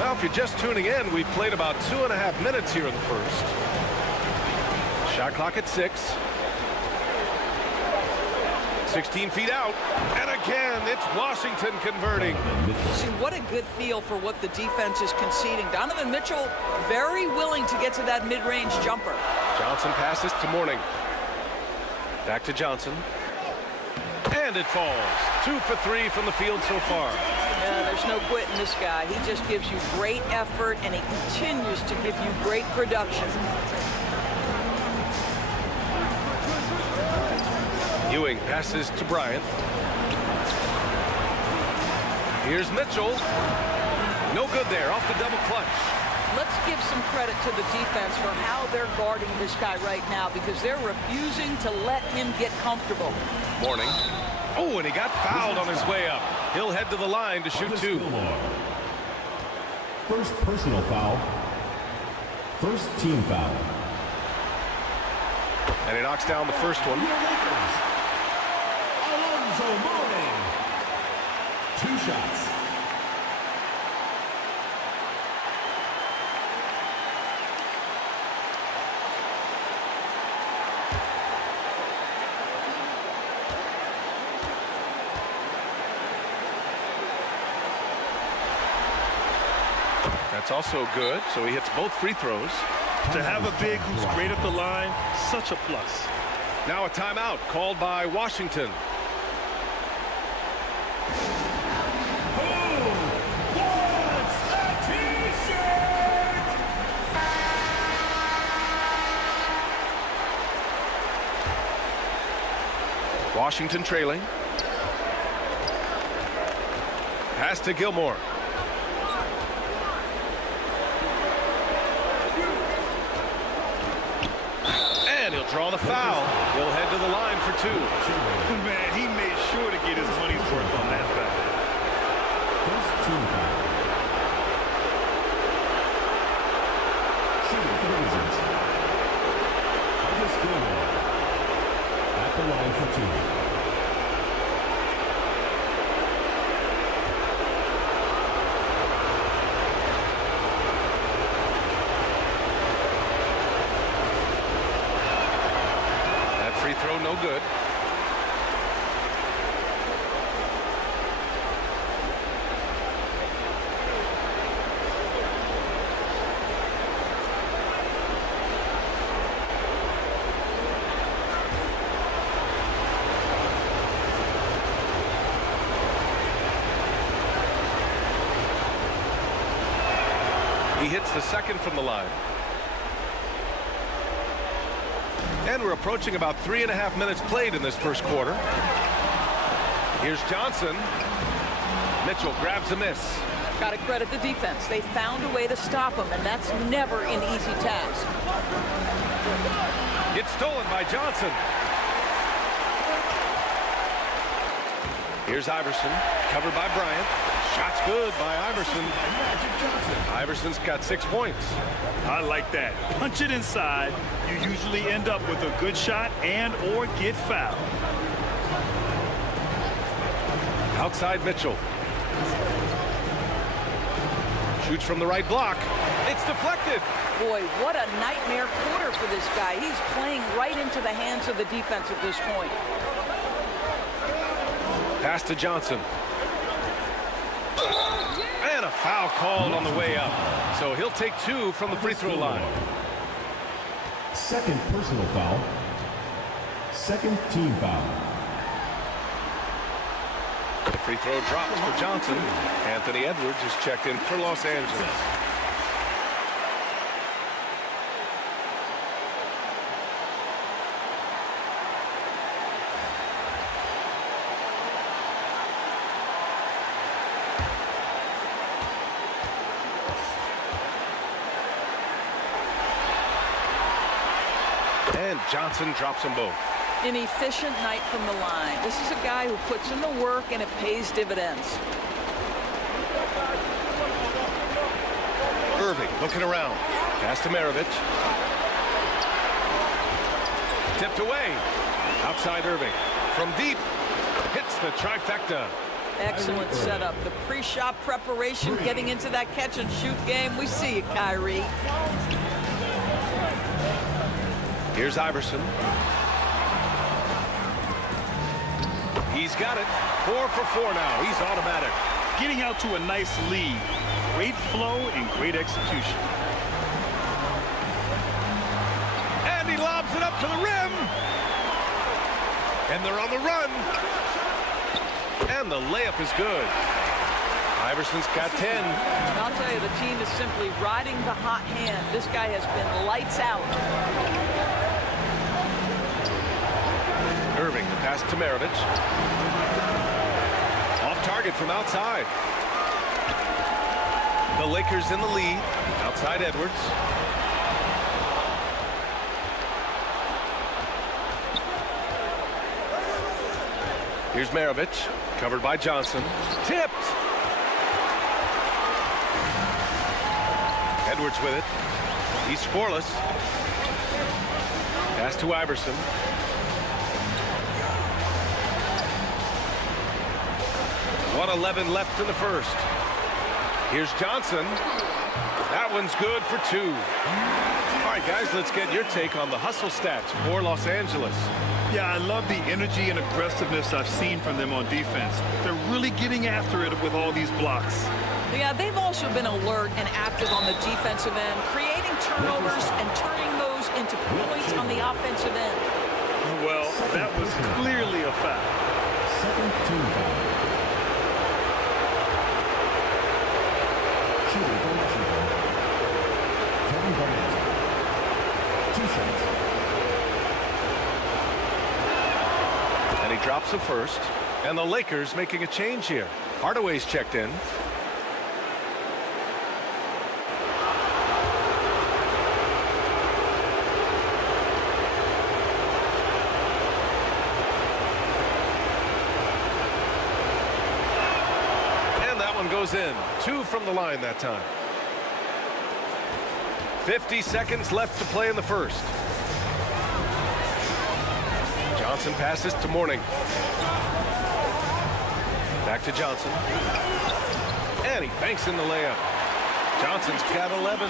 Now, if you're just tuning in, we've played about 2.5 minutes here in the first. Shot clock at 6. 16 feet out. And again, it's Washington converting. See, what a good feel for what the defense is conceding. Donovan Mitchell very willing to get to that mid-range jumper. Johnson passes to Mourning. Back to Johnson. And it falls. 2 for 3 from the field so far. Yeah, there's no quitting this guy. He just gives you great effort, and he continues to give you great production. Ewing passes to Bryant. Here's Mitchell. No good there, off the double clutch. Let's give some credit to the defense for how they're guarding this guy right now, because they're refusing to let him get comfortable. Mourning. Oh, and he got fouled on his way up. He'll head to the line to shoot 2. First personal foul. First team foul. And he knocks down the first one. Mourning. 2 shots. That's also good, so he hits both free throws. To have a big who's great at the line, such a plus. Now a timeout called by Washington. Washington trailing. Pass to Gilmore. And he'll draw the foul. He'll head to the line for 2. Man, he made sure to get his money's worth on that foul. First team foul. Shooting for the Wizards. Gilmore. At the line for 2. throw no good. He hits the second from the line. And we're approaching about 3.5 minutes played in this first quarter. Here's Johnson. Mitchell grabs a miss. Got to credit the defense. They found a way to stop him, and that's never an easy task. It's stolen by Johnson. Here's Iverson, covered by Bryant. Shot's good by Iverson. Iverson's got 6 points. I like that. Punch it inside. You usually end up with a good shot and or get fouled. Outside Mitchell. Shoots from the right block. It's deflected. Boy, what a nightmare quarter for this guy. He's playing right into the hands of the defense at this point. Pass to Johnson. And a foul called on the way up. So he'll take 2 from the free throw line. Second personal foul. Second team foul. The free throw drops for Johnson. Anthony Edwards is checked in for Los Angeles. And Johnson drops them both. An efficient night from the line. This is a guy who puts in the work and it pays dividends. Irving looking around. Pass to MARAVICH. Tipped away. Outside Irving. From deep. Hits the trifecta. Excellent setup. The pre-shot preparation, getting into that catch-and-shoot game. We see it, KYRIE. Here's Iverson. He's got it. 4 for 4 now. He's automatic. Getting out to a nice lead. Great flow and great execution. And he lobs it up to the rim. And they're on the run. And the layup is good. Iverson's got 10. I'll tell you, the team is simply riding the hot hand. This guy has been lights out. Irving, the pass to MARAVICH. Off target from outside. The Lakers in the lead. Outside Edwards. Here's MARAVICH, covered by Johnson. Tipped. Edwards with it. He's scoreless. Pass to Iverson. 1:11 left in the first. Here's Johnson. That one's good for 2. All right, guys, let's get your take on the hustle stats for Los Angeles. Yeah, I love the energy and aggressiveness I've seen from them on defense. They're really getting after it with all these blocks. Yeah, they've also been alert and active on the defensive end, creating turnovers and turning those into points on the offensive end. Well, that was clearly a foul. Second team foul. Shooting for Washington. Kevin Garnett. 2 shots. And he drops the first. And the Lakers making a change here. Hardaway's checked in. Goes in. 2 from the line that time. 50 seconds left to play in the first. Johnson passes to Mourning. Back to Johnson. And he banks in the layup. Johnson's got 11.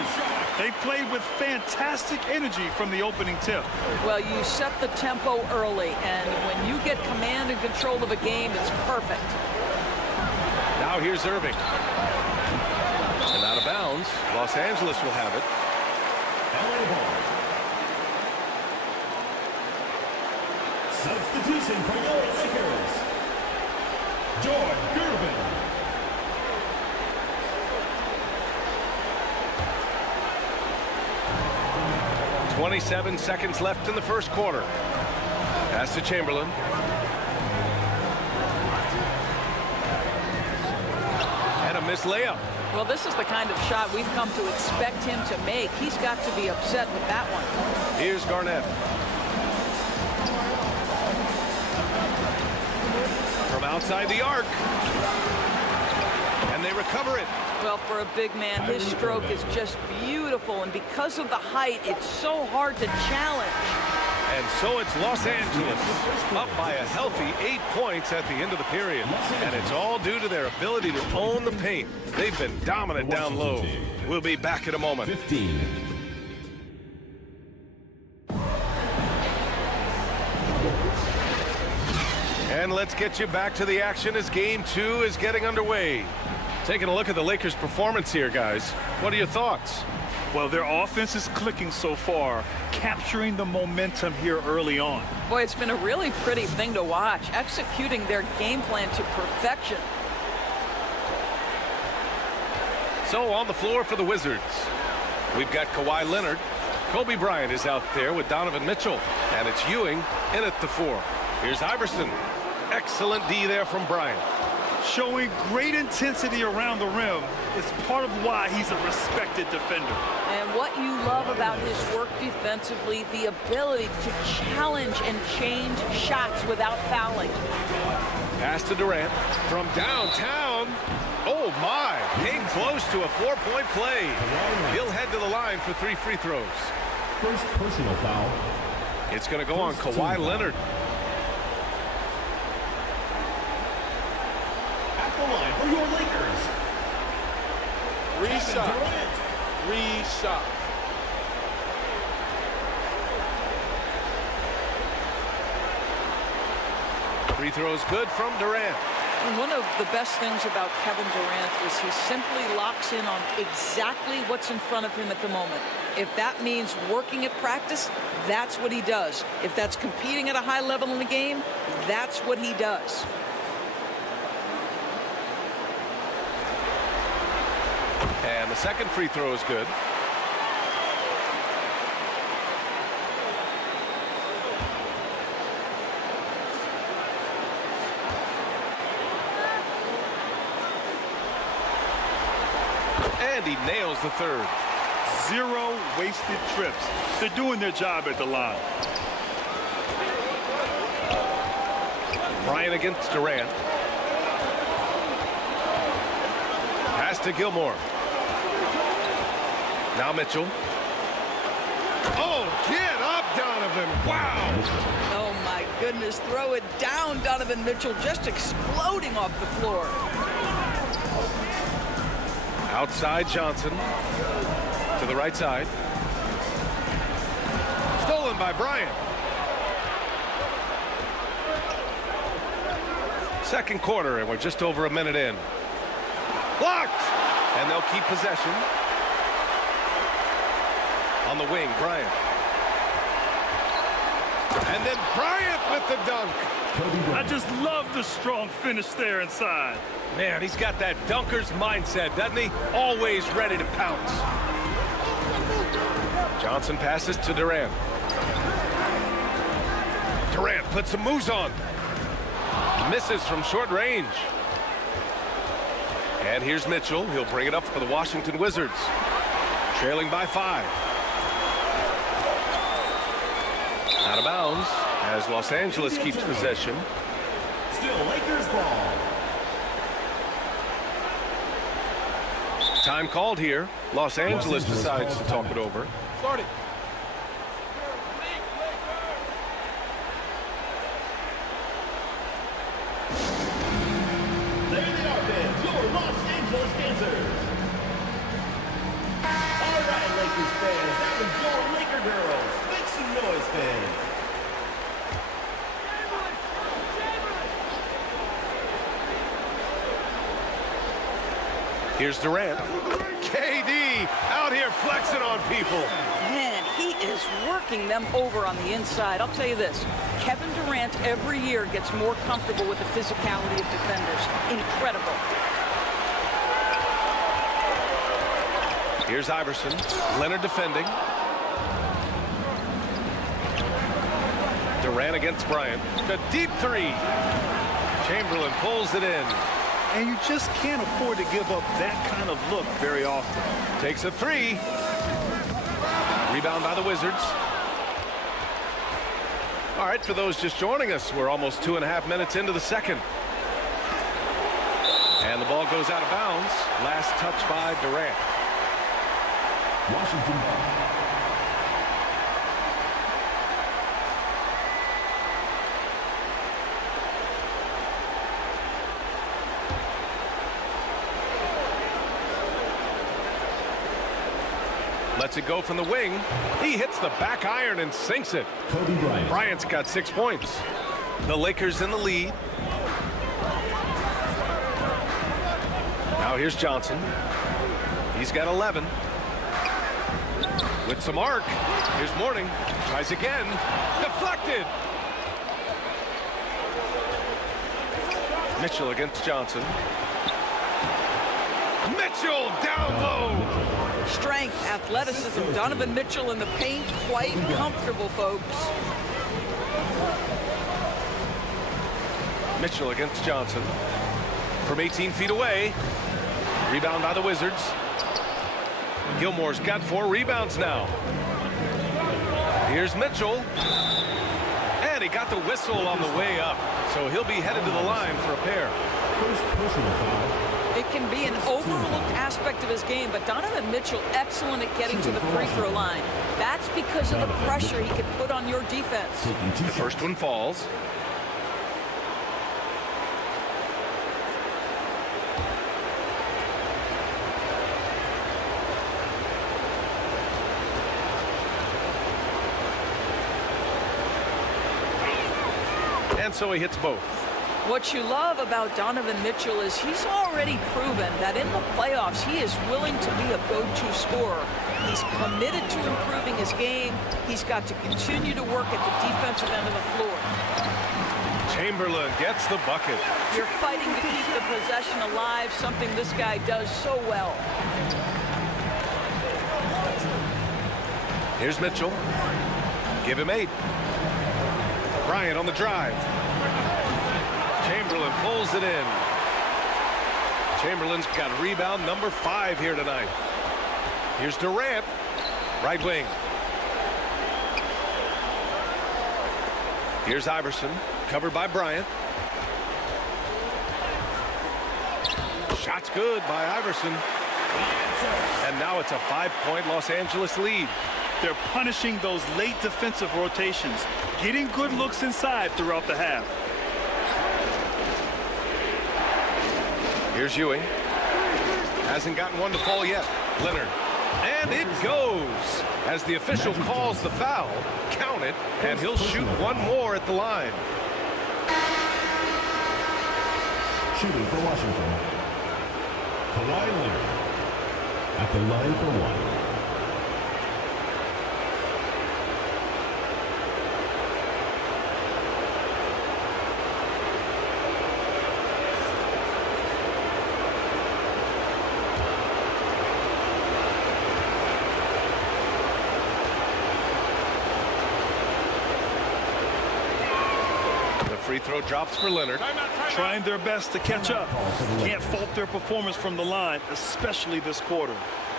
They played with fantastic energy from the opening tip. Well, you set the tempo early, and when you get command and control of a game, it's perfect. Now here's Irving. And out of bounds, Los Angeles will have it. Substitution for your Lakers. George Gervin. 27 seconds left in the first quarter. Pass to Chamberlain. And a missed layup. Well, this is the kind of shot we've come to expect him to make. He's got to be upset with that one. Here's Garnett. From outside the arc. And they recover it. Well, for a big man, his stroke is just beautiful, and because of the height, it's so hard to challenge. And so it's Los Angeles, up by a healthy 8 points at the end of the period. And it's all due to their ability to own the paint. They've been dominant down low. We'll be back in a moment. 15. And let's get you back to the action as game 2 is getting underway. Taking a look at the Lakers' performance here, guys. What are your thoughts? Well, their offense is clicking so far, capturing the momentum here early on. Boy, it's been a really pretty thing to watch, executing their game plan to perfection. So on the floor for the Wizards, we've got Kawhi Leonard. Kobe Bryant is out there with Donovan Mitchell, and it's Ewing in at the 4. Here's Iverson. Excellent D there from Bryant. Showing great intensity around the rim is part of why he's a respected defender. And what you love about his work defensively, the ability to challenge and change shots without fouling. Pass to Durant from downtown. Oh my, came close to a 4-point play. He'll head to the line for 3 free throws. First personal foul. It's going to go on Kawhi Leonard. At the line for your Lakers. 3 shots. 3 shots. Free throws good from Durant. And one of the best things about Kevin Durant is he simply locks in on exactly what's in front of him at the moment. If that means working at practice, that's what he does. If that's competing at a high level in the game, that's what he does. And the second free throw is good. And he nails the third. 0 wasted trips. They're doing their job at the line. Bryant against Durant. Pass to Gilmore. Now Mitchell. Oh, get up, Donovan. Wow. Oh, my goodness. Throw it down, Donovan Mitchell, just exploding off the floor. Outside Johnson. To the right side. Stolen by Bryant. Second quarter, and we're just over a minute in. Blocked! And they'll keep possession. On the wing, Bryant. And then Bryant with the dunk. I just love the strong finish there inside. Man, he's got that dunker's mindset, doesn't he? Always ready to pounce. Johnson passes to Durant. Durant puts some moves on. Misses from short range. And here's Mitchell. He'll bring it up for the Washington Wizards. Trailing by 5. Out of bounds as Los Angeles keeps possession. Still Lakers ball. Time called here. Los Angeles decides to talk it over. Start it. There they are, fans, your Los Angeles dancers. All right, Lakers defense. Here's Durant. KD out here flexing on people. Man, he is working them over on the inside. I'll tell you this, Kevin Durant every year gets more comfortable with the physicality of defenders. Incredible. Here's Iverson. Leonard defending. Durant against Bryant. A deep three. Chamberlain pulls it in. And you just can't afford to give up that kind of look very often. Takes a three. Rebound by the Wizards. All right, for those just joining us, we're almost 2.5 minutes into the second. And the ball goes out of bounds. Last touch by Durant. Washington. Lets it go from the wing. He hits the back iron and sinks it. Kobe Bryant. Bryant's got 6 points. The Lakers in the lead. Now here's Johnson. He's got 11. With some arc. Here's Mourning. Tries again. Deflected. Mitchell against Johnson. Mitchell down low. Strength, athleticism, Donovan Mitchell in the paint, quite comfortable, folks. Mitchell against Johnson. From 18 feet away. Rebound by the Wizards. Gilmore's got 4 rebounds now. Here's Mitchell. And he got the whistle on the way up. So he'll be headed to the line for a pair. First personal foul. It can be an overlooked aspect of his game, but Donovan Mitchell excellent at getting to the free throw line. That's because of the pressure he can put on your defense. The first one falls. And so he hits both. What you love about Donovan Mitchell is he's already proven that in the playoffs he is willing to be a go-to scorer. He's committed to improving his game. He's got to continue to work at the defensive end of the floor. Chamberlain gets the bucket. You're fighting to keep the possession alive, something this guy does so well. Here's Mitchell. Give him 8. Bryant on the drive. Chamberlain pulls it in. Chamberlain's got rebound number 5 here tonight. Here's Durant, right wing. Here's Iverson, covered by Bryant. Shot's good by Iverson. And now it's a 5-point Los Angeles lead. They're punishing those late defensive rotations, getting good looks inside throughout the half. Here's Ewing. Hasn't gotten one to fall yet. Leonard. And it goes. As the official calls the foul, count it, and he'll shoot one more at the line. Shooting for Washington. Kawhi Leonard at the line for 1. Free throw drops for Leonard. Trying their best to catch up. Can't fault their performance from the line, especially this quarter.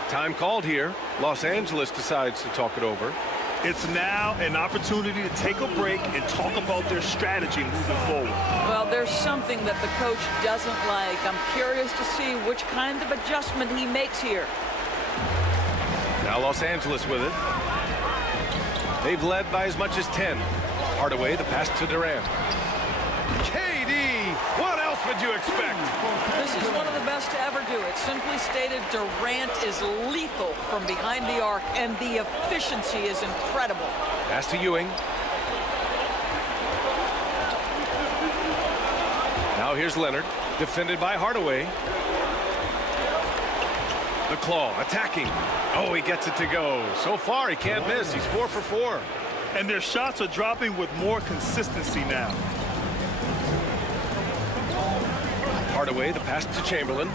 Time called here. Los Angeles decides to talk it over. It's now an opportunity to take a break and talk about their strategy moving forward. Well, there's something that the coach doesn't like. I'm curious to see which kind of adjustment he makes here. Now Los Angeles with it. They've led by as much as 10. Hardaway, the pass to Durant. KD, what else would did you expect? This is one of the best to ever do it. Simply stated, Durant is lethal from behind the arc, and the efficiency is incredible. Pass to Ewing. Now here's Leonard, defended by Hardaway. The claw, attacking. Oh, he gets it to go. So far, he can't miss. He's 4 for 4. And their shots are dropping with more consistency now. Hardaway, the pass to Chamberlain.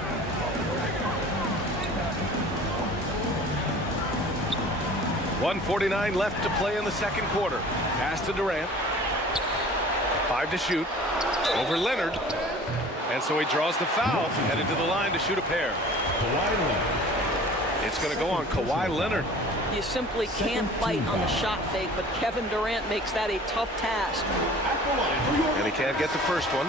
.149 left to play in the second quarter. Pass to Durant. 5 to shoot. Over Leonard. And so he draws the foul, headed to the line to shoot a pair. It's going to go on Kawhi Leonard. You simply can't bite on the shot fake, but Kevin Durant makes that a tough task. And he can't get the first one.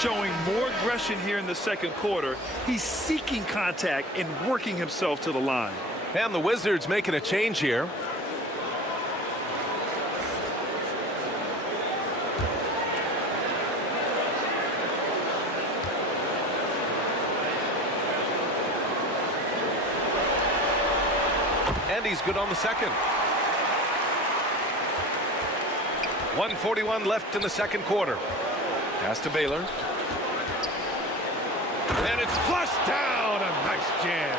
Showing more aggression here in the second quarter. He's seeking contact and working himself to the line. And the Wizards making a change here. And he's good on the second. 1:41 left in the second quarter. Pass to Baylor. And it's flushed down. A nice jam.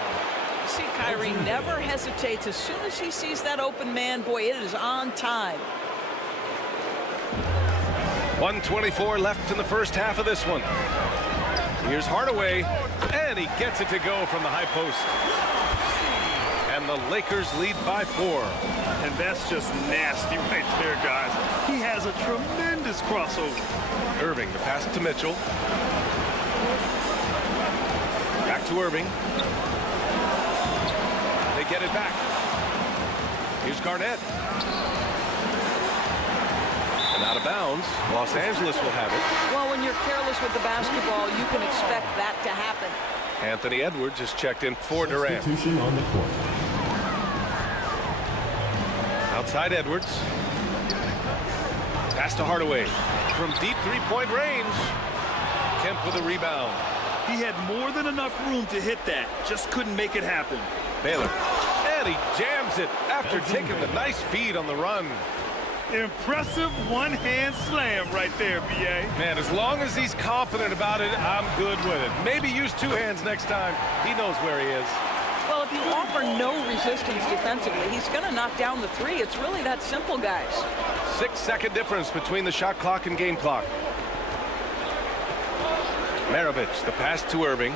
See, Kyrie never hesitates. As soon as he sees that open man, boy, it is on time. 1:24 left in the first half of this one. Here's Hardaway, and he gets it to go from the high post. And the Lakers lead by 4. And that's just nasty right there, guys. He has a tremendous crossover. Irving, the pass to Mitchell. Back to Irving. They get it back. Here's Garnett. And out of bounds. Los Angeles will have it. Well, when you're careless with the basketball, you can expect that to happen. Anthony Edwards is checked in for Durant. On the court. Outside Edwards. Pass to Hardaway. From deep three-point range. Kemp with a rebound. He had more than enough room to hit that. Just couldn't make it happen. Baylor. And he jams it after taking the nice feed on the run. Impressive one-hand slam right there, B.A. Man, as long as he's confident about it, I'm good with it. Maybe use 2 hands next time. He knows where he is. Well, if you offer no resistance defensively, he's going to knock down the 3. It's really that simple, guys. 6-second difference between the shot clock and game clock. MARAVICH, the pass to Irving.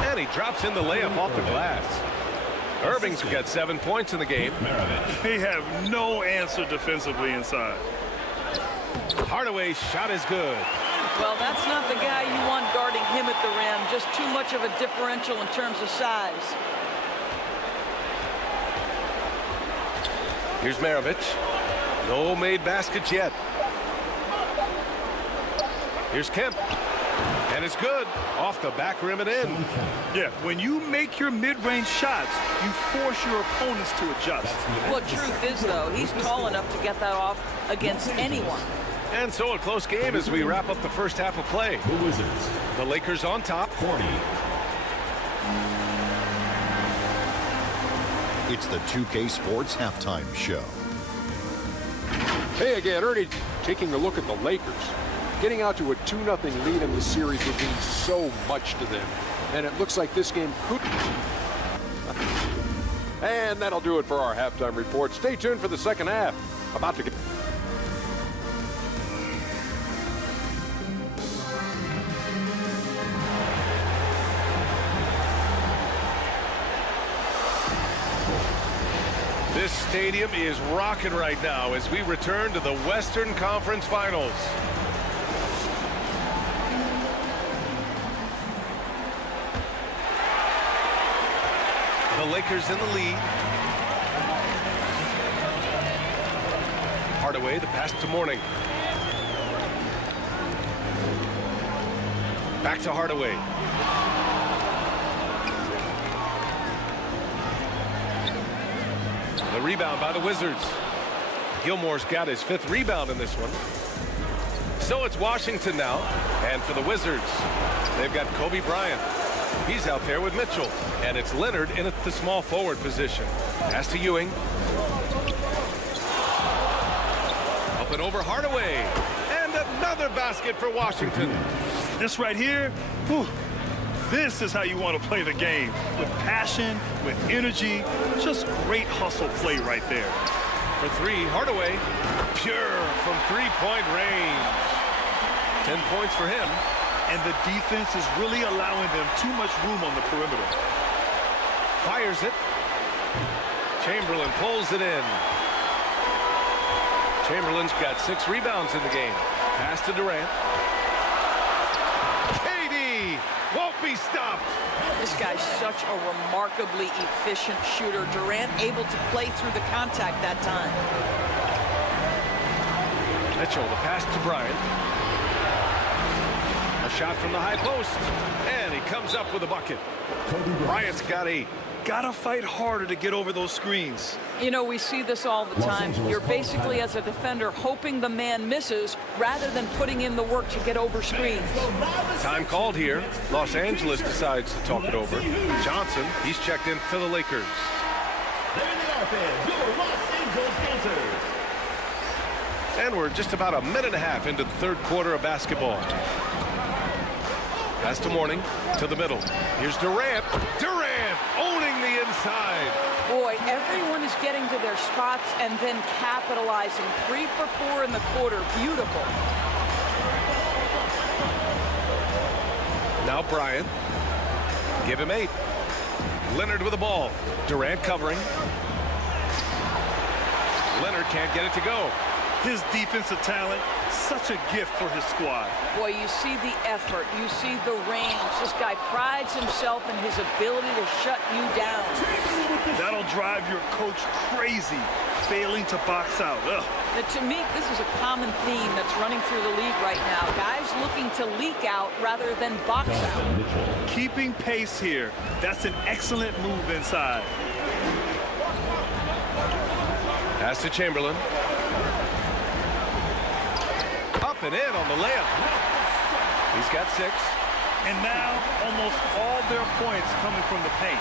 And he drops in the layup off the glass. Irving's got 7 points in the game. They have no answer defensively inside. Hardaway's shot is good. Well, that's not the guy you want guarding him at the rim. Just too much of a differential in terms of size. Here's MARAVICH. No made baskets yet. Here's Kemp. And it's good. Off the back rim and in. Yeah, when you make your mid-range shots, you force your opponents to adjust. Well, truth is, though, he's tall enough to get that off against anyone. And so a close game as we wrap up the first half of play. The Wizards. The Lakers on top. 40. It's the 2K Sports Halftime Show. Hey again, Ernie, taking a look at the Lakers. Getting out to a 2-0 lead in the series would mean so much to them. And it looks like this game could... And that'll do it for our halftime report. Stay tuned for the second half. About to get... This stadium is rocking right now as we return to the Western Conference Finals. The Lakers in the lead. Hardaway, the pass to Mourning. Back to Hardaway. The rebound by the Wizards. Gilmore's got his 5th rebound in this one. So it's Washington now. And for the Wizards, they've got Kobe Bryant. He's out there with Mitchell. And it's Leonard in at the small forward position. Pass to Ewing. Up and over Hardaway. And another basket for Washington. This right here, whew, this is how you want to play the game. With passion, with energy, just great hustle play right there. For three, Hardaway, pure from three-point range. 10 points for him. And the defense is really allowing them too much room on the perimeter. Fires it. Chamberlain pulls it in. Chamberlain's got 6 rebounds in the game. Pass to Durant. KD won't be stopped. This guy's such a remarkably efficient shooter. Durant able to play through the contact that time. Mitchell, the pass to Bryant. A shot from the high post. And he comes up with a bucket. Bryant's got 8. Gotta fight harder to get over those screens. You know, we see this all the time. You're basically, as a defender, hoping the man misses rather than putting in the work to get over screens. Time called here. Los Angeles decides to talk it over. Johnson, he's checked in for the Lakers. And we're just about a minute and a half into the third quarter of basketball. Pass to Mourning, to the middle. Here's Durant. Durant owning the inside. Boy, everyone is getting to their spots and then capitalizing. 3 for 4 in the quarter. Beautiful. Now Bryant. Give him 8. Leonard with the ball. Durant covering. Leonard can't get it to go. His defensive talent, such a gift for his squad. Boy, you see the effort, you see the range. This guy prides himself in his ability to shut you down. That'll drive your coach crazy, failing to box out. Ugh. But to me, this is a common theme that's running through the league right now. Guys looking to leak out rather than box out. Keeping pace here. That's an excellent move inside. Pass to Chamberlain. Up and in on the layup. He's got 6. And now almost all their points coming from the paint.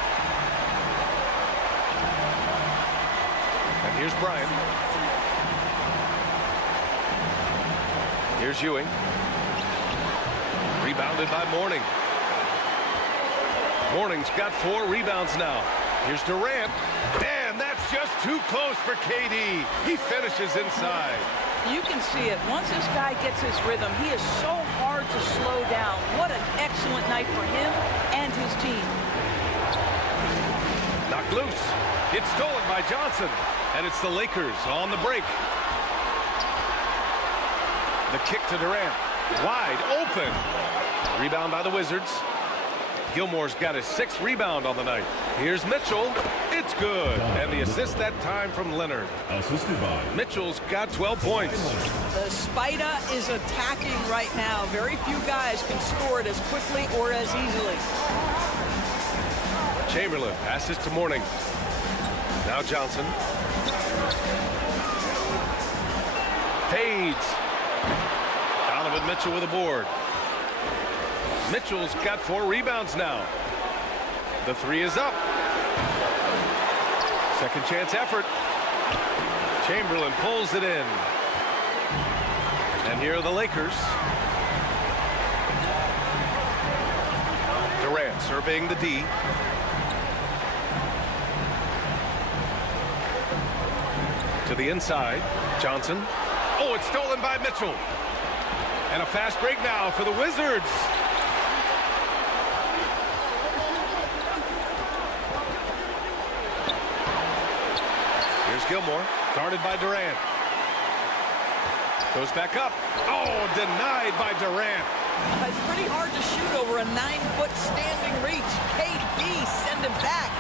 And here's Bryant. Here's Ewing. Rebounded by Mourning. Mourning's got 4 rebounds now. Here's Durant. And that's just too close for KD. He finishes inside. You can see it. Once this guy gets his rhythm, he is so hard to slow down. What an excellent night for him and his team. Knocked loose. It's stolen by Johnson. And it's the Lakers on the break. The kick to Durant. Wide open. Rebound by the Wizards. Gilmore's got his 6th rebound on the night. Here's Mitchell. It's good. And the assist that time from Leonard. Assisted by Mitchell's got 12 points. The Spider is attacking right now. Very few guys can score it as quickly or as easily. Chamberlain passes to Mourning. Now Johnson. Fades. Donovan Mitchell with a board. Mitchell's got 4 rebounds now. The 3 is up. Second chance effort. Chamberlain pulls it in. And here are the Lakers. Durant surveying the D. To the inside. Johnson. Oh, it's stolen by Mitchell. And a fast break now for the Wizards. Gilmore, guarded by Durant. Goes back up. Oh, denied by Durant. It's pretty hard to shoot over a 9-foot standing reach. KD, send him back.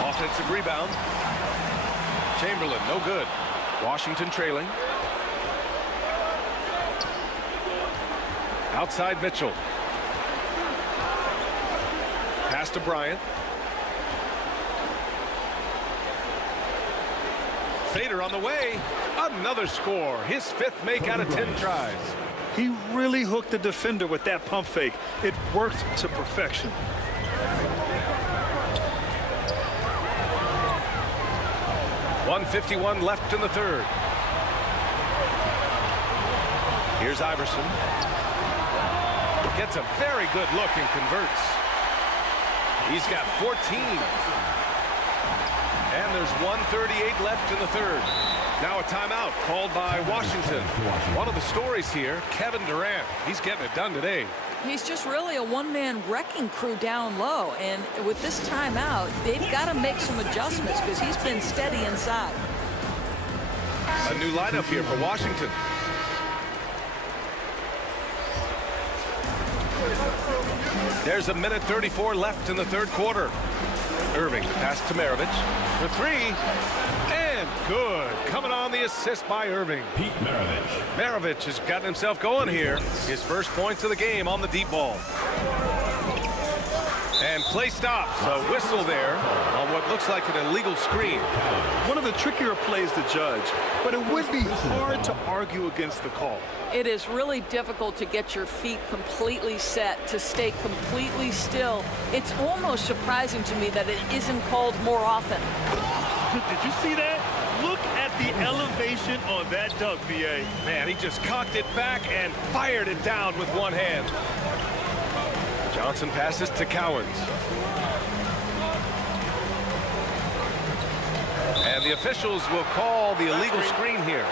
Offensive rebound. Chamberlain, no good. Washington trailing. Outside Mitchell. Pass to Bryant. Fader on the way. Another score. His 5th make out of 10 tries. He really hooked the defender with that pump fake. It worked to perfection. .151 left in the third. Here's Iverson. Gets a very good look and converts. He's got 14. And there's 1:38 left in the third. Now a timeout called by Washington. One of the stories here, Kevin Durant. He's getting it done today. He's just really a one-man wrecking crew down low. And with this timeout, they've got to make some adjustments because he's been steady inside. A new lineup here for Washington. There's 1:34 left in the third quarter. Irving pass to Maravich for three. And good. Coming on the assist by Irving. Pete Maravich. Maravich has gotten himself going here. His first points of the game on the deep ball. And play stops. A whistle there on what looks like an illegal screen. One of the trickier plays to judge, but it would be hard to argue against the call. It is really difficult to get your feet completely set, to stay completely still. It's almost surprising to me that it isn't called more often. Did you see that? Look at the elevation on that dunk, BA. Man, he just cocked it back and fired it down with one hand. Johnson passes to Cowens. And the officials will call the illegal screen here.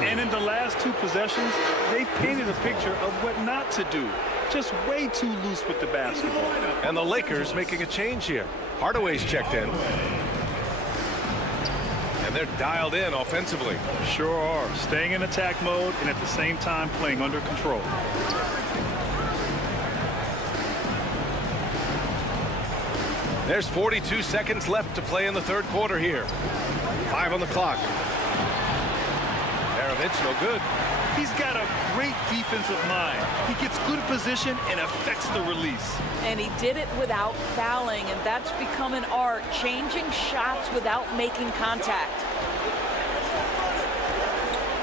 And in the last two possessions, they've painted a picture of what not to do. Just way too loose with the basketball. And the Lakers making a change here. Hardaway's checked in. And they're dialed in offensively. Sure are. Staying in attack mode and at the same time playing under control. There's 42 seconds left to play in the third quarter here. 5 on the clock. Maravich, no good. He's got a great defensive mind. He gets good position and affects the release. And he did it without fouling, and that's become an art, changing shots without making contact.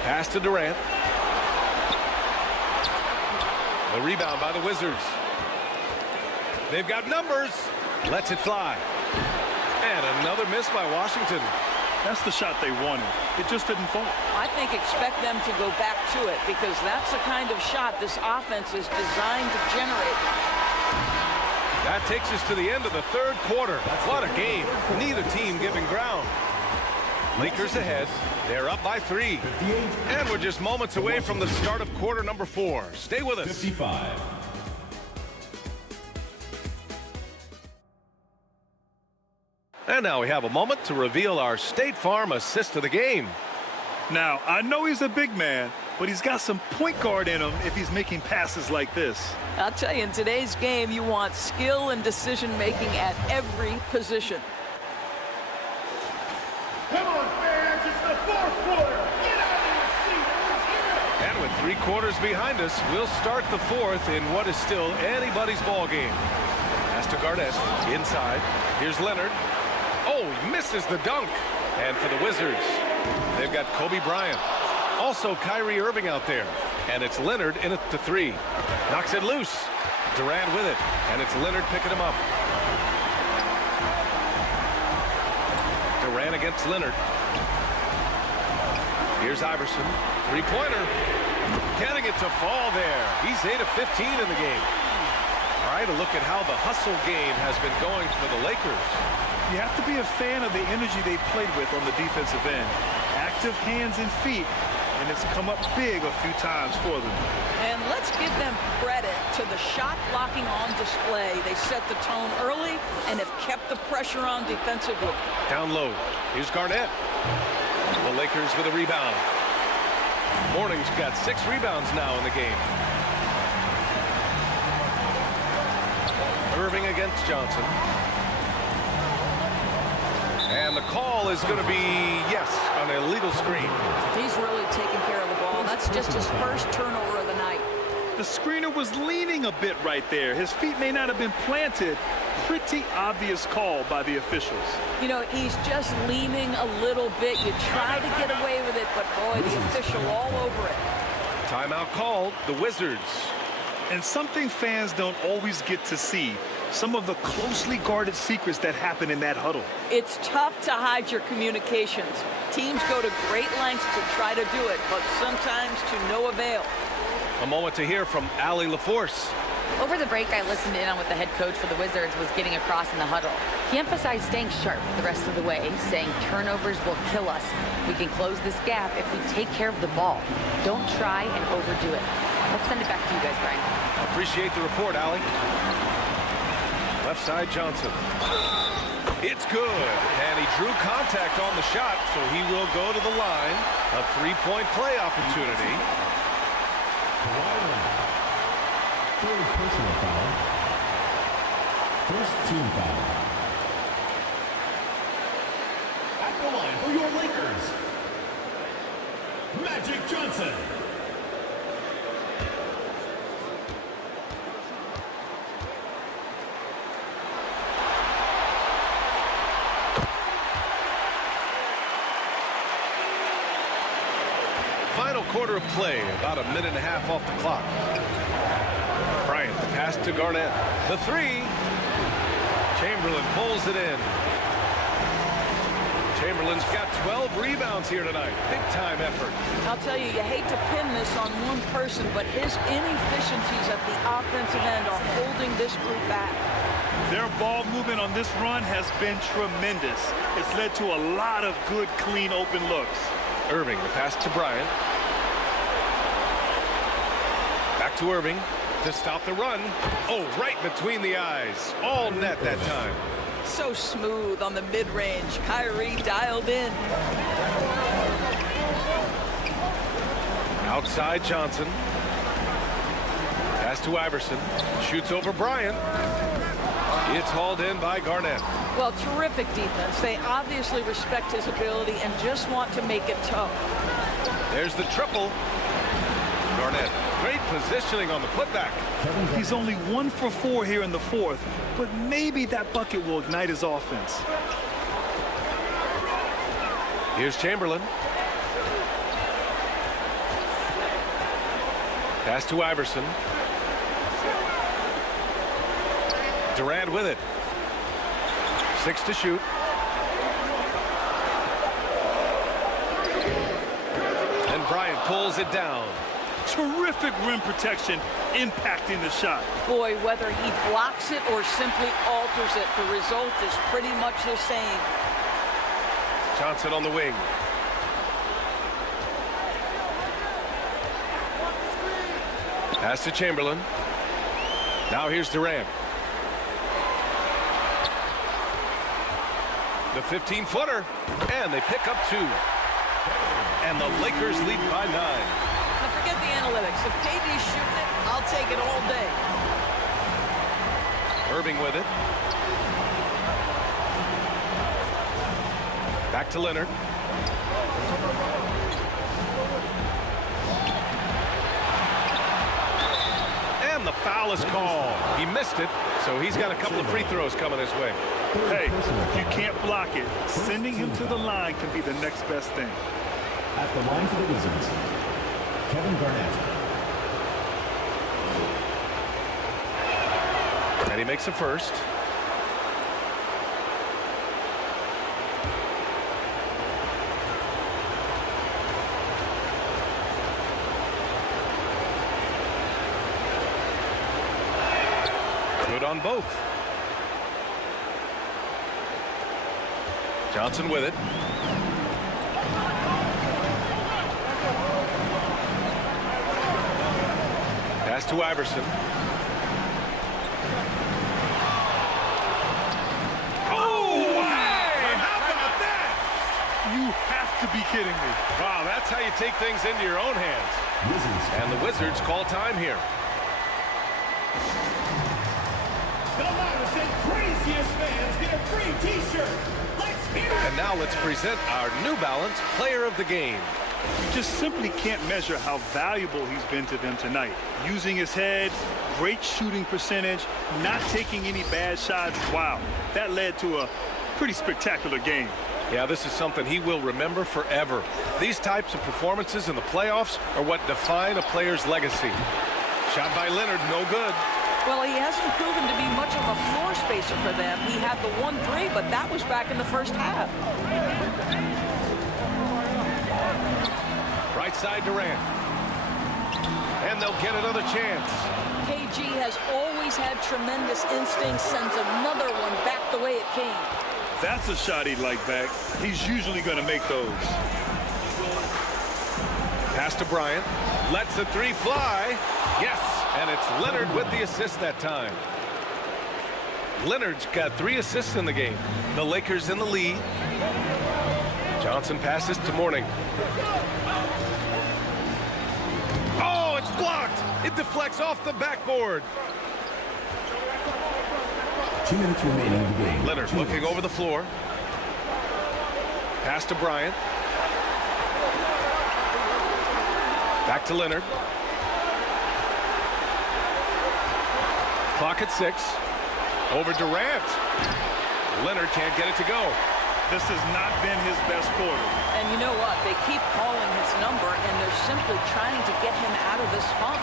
Pass to Durant. The rebound by the Wizards. They've got numbers. Lets it fly. And another miss by Washington. That's the shot they wanted. It just didn't fall. I think expect them to go back to it because that's the kind of shot this offense is designed to generate. That takes us to the end of the third quarter. What a game. Neither team giving ground. Lakers ahead. They're up by 3. And we're just moments away from the start of quarter number 4. Stay with us. 55. And now we have a moment to reveal our State Farm assist of the game. Now, I know he's a big man, but he's got some point guard in him if he's making passes like this. I'll tell you, in today's game, you want skill and decision-making at every position. Come on, fans, it's the fourth quarter. Get out of your seat. Let's hear it. And with 3 quarters behind us, we'll start the fourth in what is still anybody's ball game. Pass to Garnett, inside. Here's Leonard. Oh, he misses the dunk. And for the Wizards, they've got Kobe Bryant. Also Kyrie Irving out there. And it's Leonard in at the 3. Knocks it loose. Durant with it. And it's Leonard picking him up. Durant against Leonard. Here's Iverson. 3-pointer. Getting it to fall there. He's 8 of 15 in the game. All right, a look at how the hustle game has been going for the Lakers. You have to be a fan of the energy they've played with on the defensive end. Active hands and feet, and it's come up big a few times for them. And let's give them credit to the shot blocking on display. They set the tone early and have kept the pressure on defensively. Down low. Here's Garnett. The Lakers with a rebound. Morning's got 6 rebounds now in the game. Irving against Johnson. And the call is going to be, yes, an illegal screen. He's really taking care of the ball. That's just his first turnover of the night. The screener was leaning a bit right there. His feet may not have been planted. Pretty obvious call by the officials. You know, he's just leaning a little bit. You try to get away with it, but boy, the official all over it. Timeout called, the Wizards. And something fans don't always get to see, some of the closely guarded secrets that happen in that huddle. It's tough to hide your communications. Teams go to great lengths to try to do it, but sometimes to no avail. A moment to hear from Allie LaForce. Over the break, I listened in on what the head coach for the Wizards was getting across in the huddle. He emphasized staying sharp the rest of the way, saying turnovers will kill us. We can close this gap if we take care of the ball. Don't try and overdo it. Let's send it back to you guys, Brian. Appreciate the report, Allie. Left side, Johnson. It's good, and he drew contact on the shot, so he will go to the line. A three-point play opportunity. Third personal foul. First team foul. At the line for your Lakers, Magic Johnson. Final quarter of play, about a minute and a half off the clock. Bryant, the pass to Garnett. The three. Chamberlain pulls it in. Chamberlain's got 12 rebounds here tonight. Big time effort. I'll tell you, you hate to pin this on one person, but his inefficiencies at the offensive end are holding this group back. Their ball movement on this run has been tremendous. It's led to a lot of good, clean, open looks. Irving, the pass to Bryant. Back to Irving to stop the run. Oh, right between the eyes. All net that time. So smooth on the mid-range. KYRIE dialed in. Outside Johnson. Pass to Iverson. Shoots over Bryant. It's hauled in by Garnett. Well, terrific defense. They obviously respect his ability and just want to make it tough. There's the triple. Garnett, great positioning on the putback. He's only 1 for 4 here in the fourth, but maybe that bucket will ignite his offense. Here's Chamberlain. Pass to Iverson. Durant with it. 6 to shoot. And Bryant pulls it down. Terrific rim protection impacting the shot. Boy, whether he blocks it or simply alters it, the result is pretty much the same. Johnson on the wing. Pass to Chamberlain. Now here's Durant. The 15-footer, and they pick up 2. And the Lakers lead by 9. Now forget the analytics. If KD's shooting it, I'll take it all day. Irving with it. Back to Leonard. And the foul is called. He missed it, so he's got a couple of free throws coming his way. Hey, if you can't block it, sending him to the line can be the next best thing. At the line for the Wizards, Kevin Garnett. And he makes a first. Good on both. Johnson with it. Pass to Iverson. Oh, hey! How about that? You have to be kidding me. Wow, that's how you take things into your own hands. And the Wizards call time here. The loudest and craziest fans get a free T-shirt. Let's hear it! And now let's present our New Balance Player of the Game. You just simply can't measure how valuable he's been to them tonight. Using his head, great shooting percentage, not taking any bad shots. Wow, that led to a pretty spectacular game. Yeah, this is something he will remember forever. These types of performances in the playoffs are what define a player's legacy. Shot by Leonard, no good. Well, he hasn't proven to be much of a floor spacer for them. He had the 1-3, but that was back in the first half. Right side Durant. And they'll get another chance. KG has always had tremendous instincts, sends another one back the way it came. That's a shot he'd like back. He's usually going to make those. Pass to Bryant. Lets the three fly. Yes, and it's Leonard with the assist that time. Leonard's got 3 assists in the game. The Lakers in the lead. Johnson passes to Mourning. Oh, it's blocked. It deflects off the backboard. 2 minutes remaining in the game. Leonard looking over the floor. Pass to Bryant. Back to Leonard. Clock at 6. Over Durant. Leonard can't get it to go. This has not been his best quarter. And you know what? They keep calling his number, and they're simply trying to get him out of this funk.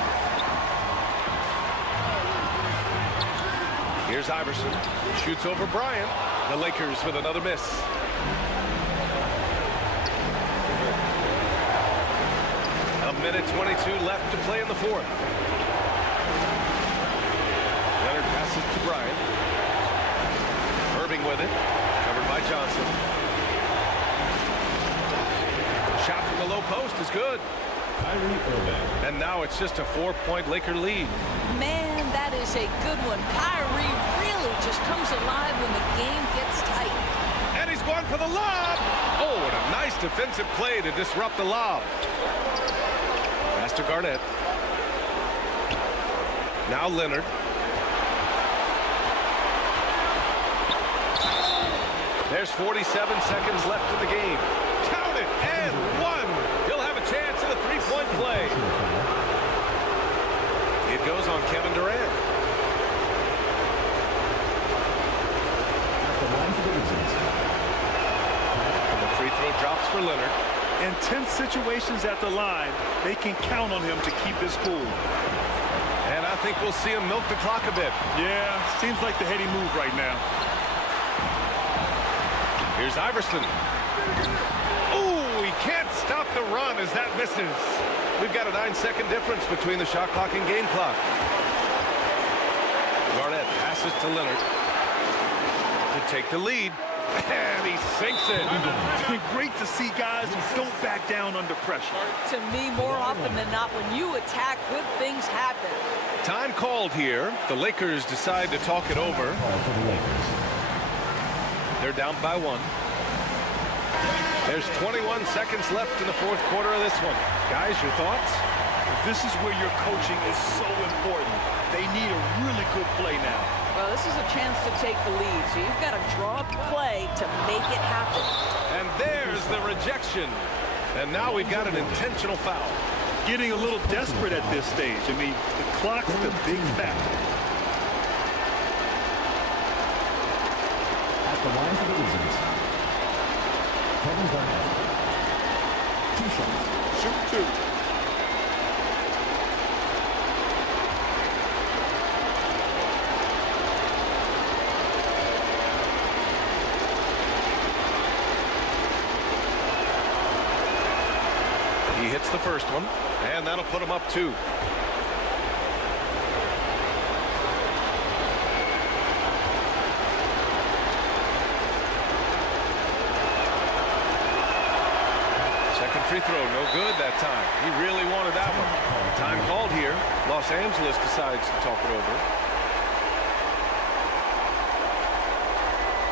Here's Iverson. Shoots over Bryant. The Lakers with another miss. A minute 22 left to play in the fourth. Leonard passes to Bryant. Irving with it. Covered by Johnson. Shot from the low post is good. KYRIE Irving. And now it's just a 4-point Laker lead. Man, that is a good one. KYRIE really just comes alive when the game gets tight. And he's going for the lob. Oh, and a nice defensive play to disrupt the lob. Pass to Garnett. Now Leonard. There's 47 seconds left in the game. Count it, and 1. He'll have a chance at a 3-point play. It goes on Kevin Durant. The line for the Wizards. And the free throw drops for Leonard. In tense situations at the line, they can count on him to keep his cool. And I think we'll see him milk the clock a bit. Yeah, seems like the heady move right now. Here's Iverson. Oh, he can't stop the run as that misses. We've got a 9-second difference between the shot clock and game clock. Garnett passes to Leonard to take the lead. And he sinks it. Great to see guys who don't back down under pressure. To me, more often than not, when you attack, good things happen. Time called here. The Lakers decide to talk it over. They're down by 1. There's 21 seconds left in the fourth quarter of this one. Guys, your thoughts? This is where your coaching is so important. They need a really good play now. Well, this is a chance to take the lead, so you've got to draw up play to make it happen. And there's the rejection. And now we've got an intentional foul. Getting a little desperate at this stage. I mean, the clock's the big factor. At the line for the Wizards. Kevin Garnett. 2 shots. Shoot 2. He hits the first one, and that'll put him up 2. Second free throw, no good that time. He really wanted that one. Time called here. Los Angeles decides to talk it over.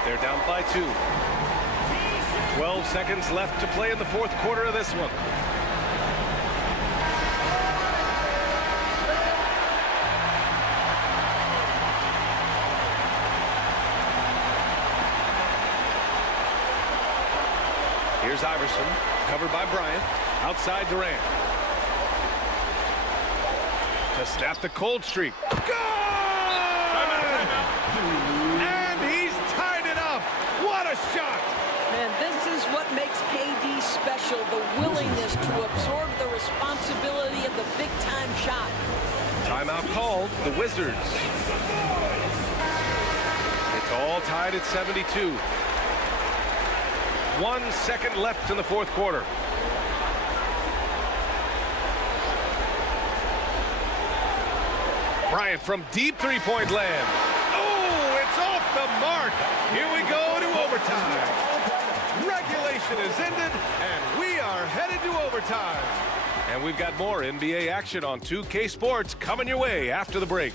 They're down by 2. 12 seconds left to play in the fourth quarter of this one. Here's Iverson, covered by Bryant. Outside Durant. To snap the cold streak. Good! And he's tied it up. What a shot! Man, this what makes KD special, the willingness to absorb the responsibility of the big-time shot. Timeout called, the Wizards. It's all tied at 72. 1 second left in the fourth quarter. Bryant from deep three-point land. Oh, it's off the mark. Here we go to overtime. Regulation is ended, and we are headed to overtime. And we've got more NBA action on 2K Sports coming your way after the break.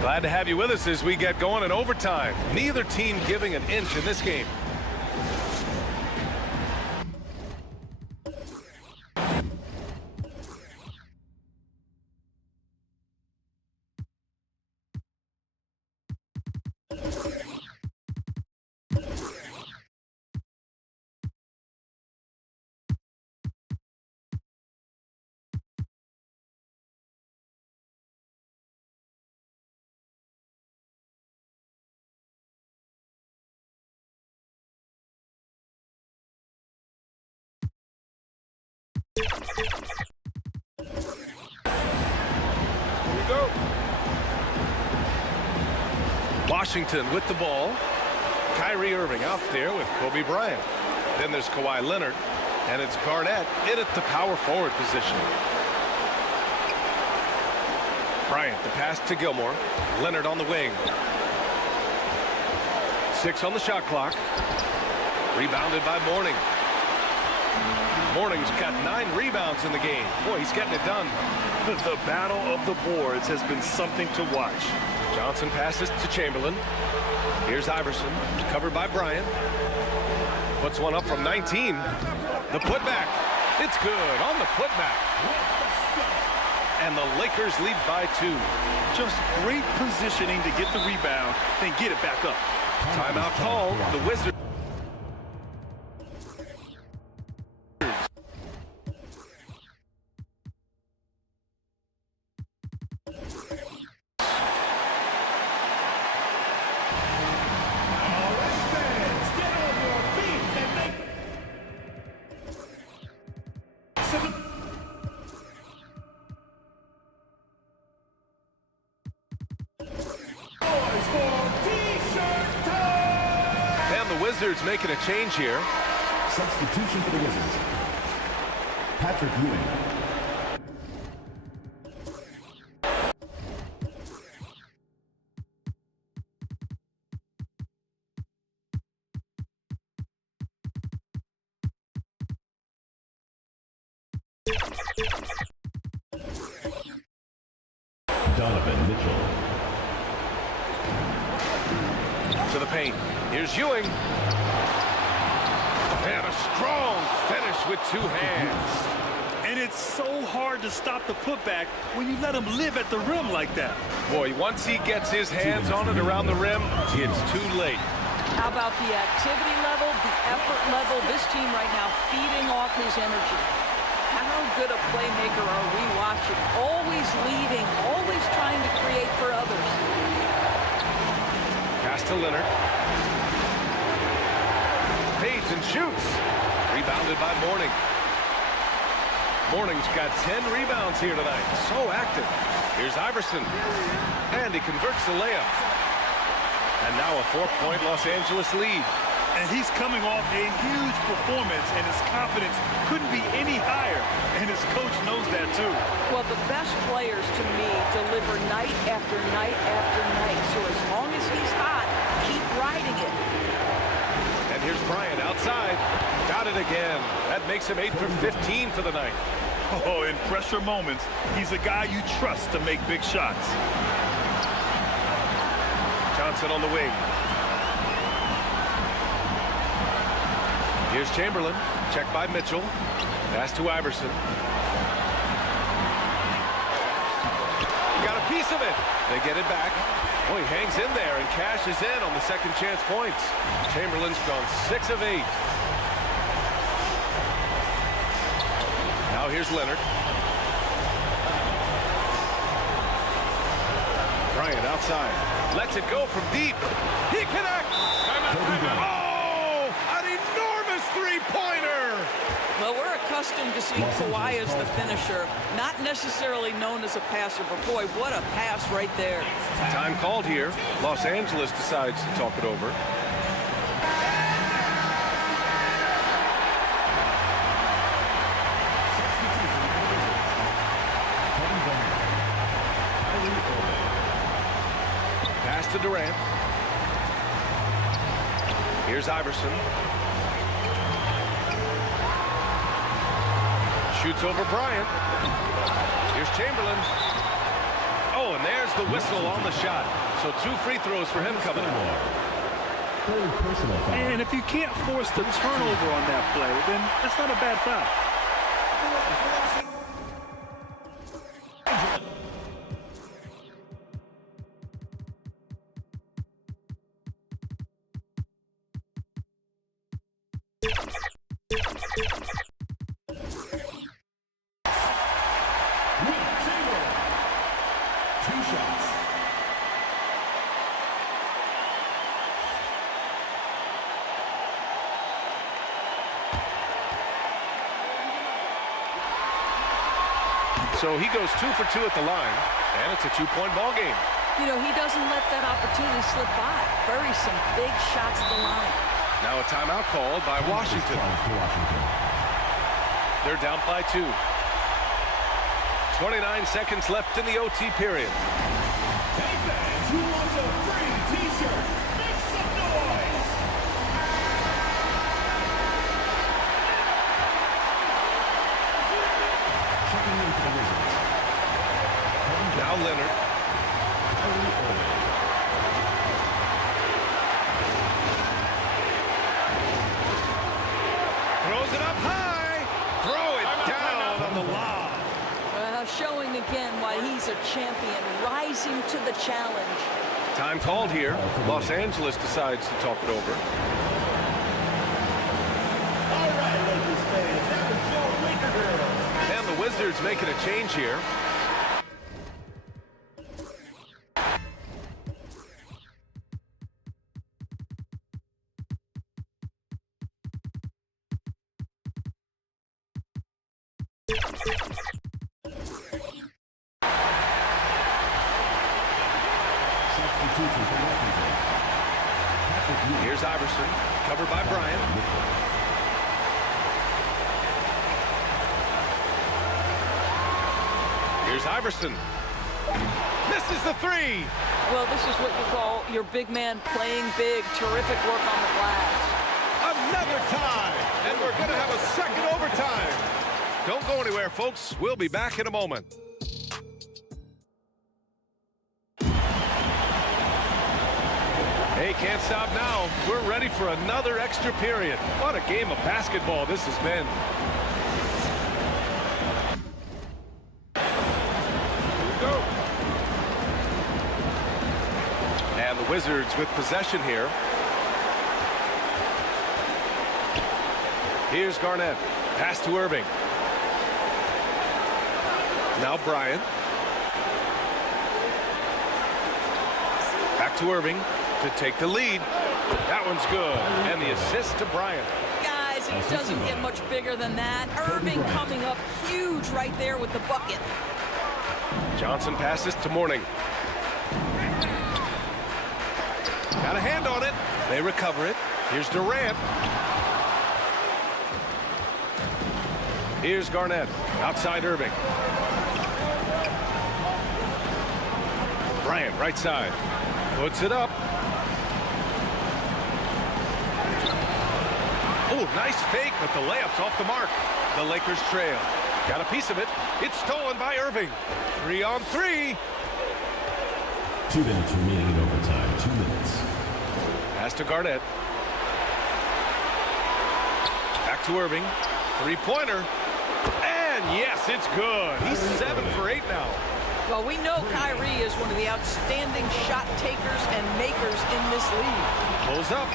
Glad to have you with us as we get going in overtime. Neither team giving an inch in this game. Here we go. Washington with the ball. Kyrie Irving out there with Kobe Bryant. Then there's Kawhi Leonard, and it's Garnett in at the power forward position. Bryant, the pass to Gilmore. Leonard on the wing. 6 on the shot clock. Rebounded by Mourning. Mourning's got 9 rebounds in the game. Boy, he's getting it done. The battle of the boards has been something to watch. Johnson passes to Chamberlain. Here's Iverson, covered by Bryant. Puts one up from 19. The putback. It's good on the putback. And the Lakers lead by 2. Just great positioning to get the rebound, then get it back up. Timeout called. The Wizards. Wizards making a change here. Substitution for the Wizards. Patrick Ewing. Donovan Mitchell. To the paint. Here's Ewing. And a strong finish with 2 hands. And it's so hard to stop the putback when you let him live at the rim like that. Boy, once he gets his hands on it around the rim, it's too late. How about the activity level, the effort level? This team right now feeding off his energy. How good a playmaker are we watching? Always leading, always trying to create for others. Pass to Leonard. Fades and shoots. Rebounded by Mourning. Mourning's got 10 rebounds here tonight. So active. Here's Iverson. And he converts the layup. And now a 4-point Los Angeles lead. And he's coming off a huge performance, and his confidence couldn't be any higher. And his coach knows that, too. Well, the best players, to me, deliver night after night after night. So as long as he's hot, keep riding it. And here's Bryant outside. Got it again. That makes him 8 for 15 for the night. Oh, in pressure moments, he's a guy you trust to make big shots. Johnson on the wing. Here's Chamberlain. Checked by Mitchell. Pass to Iverson. Got a piece of it. They get it back. Well, he hangs in there and cashes in on the second chance points. Chamberlain's gone 6 of 8. Now here's Leonard. Bryant outside. Lets it go from deep. He connects. Oh, an enormous three-pointer. Well, we're accustomed to seeing Kawhi as the finisher, not necessarily known as a passer, but boy, what a pass right there. Time called here. Los Angeles decides to talk it over. Pass to Durant. Here's Iverson. Shoots over Bryant. Here's Chamberlain. Oh, and there's the whistle on the shot. So 2 free throws for him coming up. And if you can't force the turnover on that play, then that's not a bad foul. So he goes 2 for 2 at the line, and it's a 2-point ball game. You know, he doesn't let that opportunity slip by. Buries some big shots at the line. Now a timeout called by Washington. They're down by 2. 29 seconds left in the OT period. Hey fans, who wants a free t-shirt? Make some noise! Now Leonard. Throws it up high. Throw it down on the lob. Well, showing again why he's a champion, rising to the challenge. Time called here. Los Angeles decides to talk it over. All right, Lakers fans, that was your Laker girls. And the Wizards making a change here. Here's Iverson, covered by Bryant. Here's Iverson. Misses the 3. Well, this is what you call your big man playing big. Terrific work on the glass. Another tie, and we're going to have a second overtime. Don't go anywhere, folks. We'll be back in a moment. Hey, can't stop now. We're ready for another extra period. What a game of basketball this has been. Here we go. And the Wizards with possession here. Here's Garnett. Pass to Irving. Now Bryant. Back to Irving to take the lead. That one's good. And the assist to Bryant. Guys, it doesn't get much bigger than that. Irving coming up huge right there with the bucket. Johnson passes to Mourning. Got a hand on it. They recover it. Here's Durant. Here's Garnett. Outside Irving. Bryant, right side. Puts it up. Oh, nice fake, but the layup's off the mark. The Lakers trail. Got a piece of it. It's stolen by Irving. 3 on 3. 2 minutes remaining in overtime. 2 minutes. Pass to Garnett. Back to Irving. 3-pointer. And yes, it's good. He's 7 for 8 now. Well, we know KYRIE is one of the outstanding shot takers and makers in this league. Pulls up.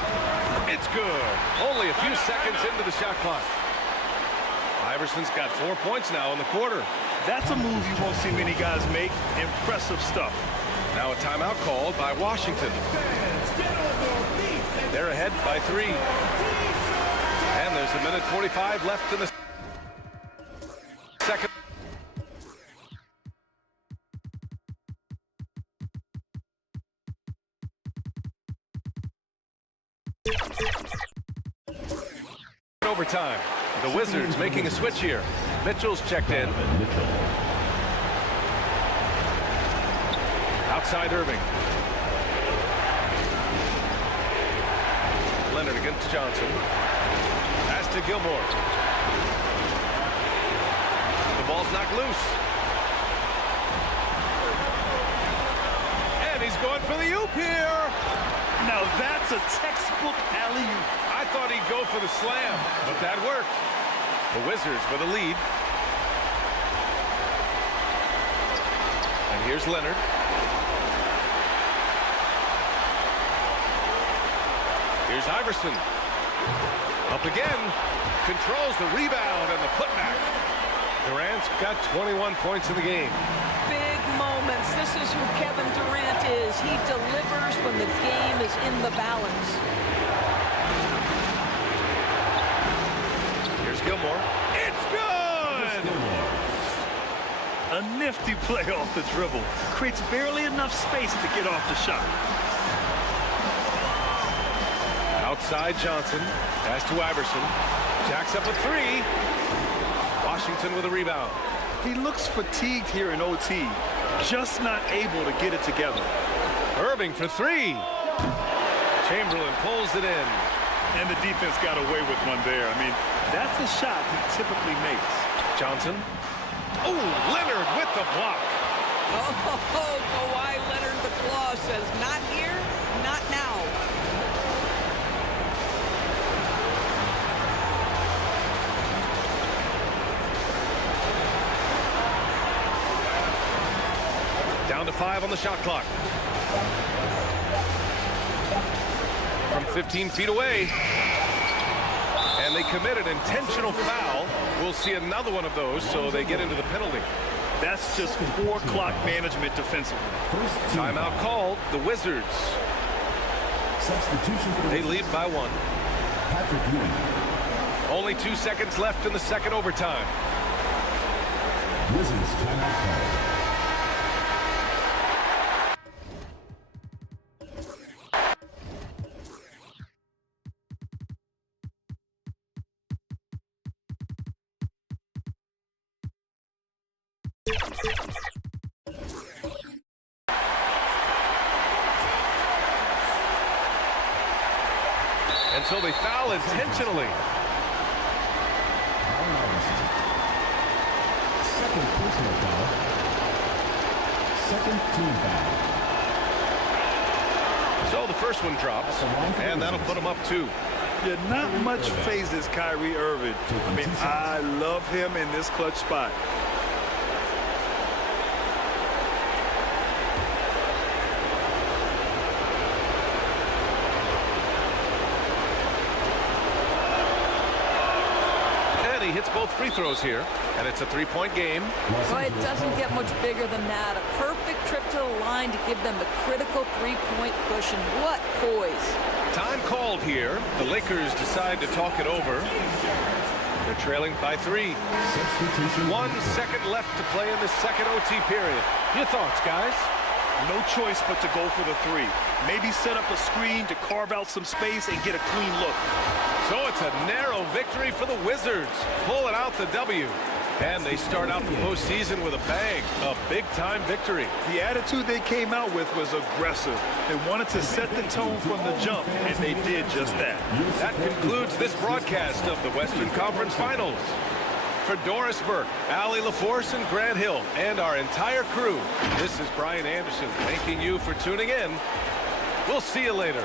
It's good. Only a few seconds into the shot clock. Iverson's got 4 points now in the quarter. That's a move you won't see many guys make. Impressive stuff. Now a timeout called by Washington. They're ahead by 3. And there's 1:45 left in the second. Overtime. The Wizards making a switch here. Mitchell's checked in. Outside Irving. Leonard against Johnson. Pass to Gilmore. The ball's knocked loose. And he's going for the oop here. Now that's a textbook alley-oop. I thought he'd go for the slam, but that worked. The Wizards with a lead. And here's Leonard. Here's Iverson. Up again. Controls the rebound and the putback. Durant's got 21 points in the game. Big moments. This is who Kevin Durant is. He delivers when the game is in the balance. Here's Gilmore. It's good! A nifty play off the dribble. Creates barely enough space to get off the shot. Outside Johnson. Pass to Iverson. Jacks up a 3. Washington with a rebound. He looks fatigued here in OT. Just not able to get it together. Irving for 3. Chamberlain pulls it in. And the defense got away with one there. I mean, that's a shot he typically makes. Johnson. Oh, Leonard with the block. Oh, Kawhi Leonard, the claw says, not here, not now. Down to 5 on the shot clock. From 15 feet away. And they commit an intentional foul. We'll see another one of those, so they get into the penalty. That's just poor clock management defensively. Timeout called. The Wizards. Substitution for the They lead by 1. Patrick Ewing. Only 2 seconds left in the second overtime. Wizards timeout called. And so they foul intentionally. Second personal foul. Second team foul. So the first one drops, and that'll put them up 2. Yeah, not much phases Kyrie Irving. I mean, I love him in this clutch spot. He hits both free throws here, and it's a 3-point game. Well, it doesn't get much bigger than that. A perfect trip to the line to give them the critical 3-point cushion. What poise. Time called here. The Lakers decide to talk it over. They're trailing by 3. 1 second left to play in the second OT period. Your thoughts, guys? No choice but to go for the 3. Maybe set up a screen to carve out some space and get a clean look. So it's a narrow victory for the Wizards, pulling out the W. And they start out the postseason with a bang, a big-time victory. The attitude they came out with was aggressive. They wanted to set the tone from the jump, and they did just that. That concludes this broadcast of the Western Conference Finals. For Doris Burke, Allie LaForce, and Grant Hill, and our entire crew, this is Brian Anderson thanking you for tuning in. We'll see you later.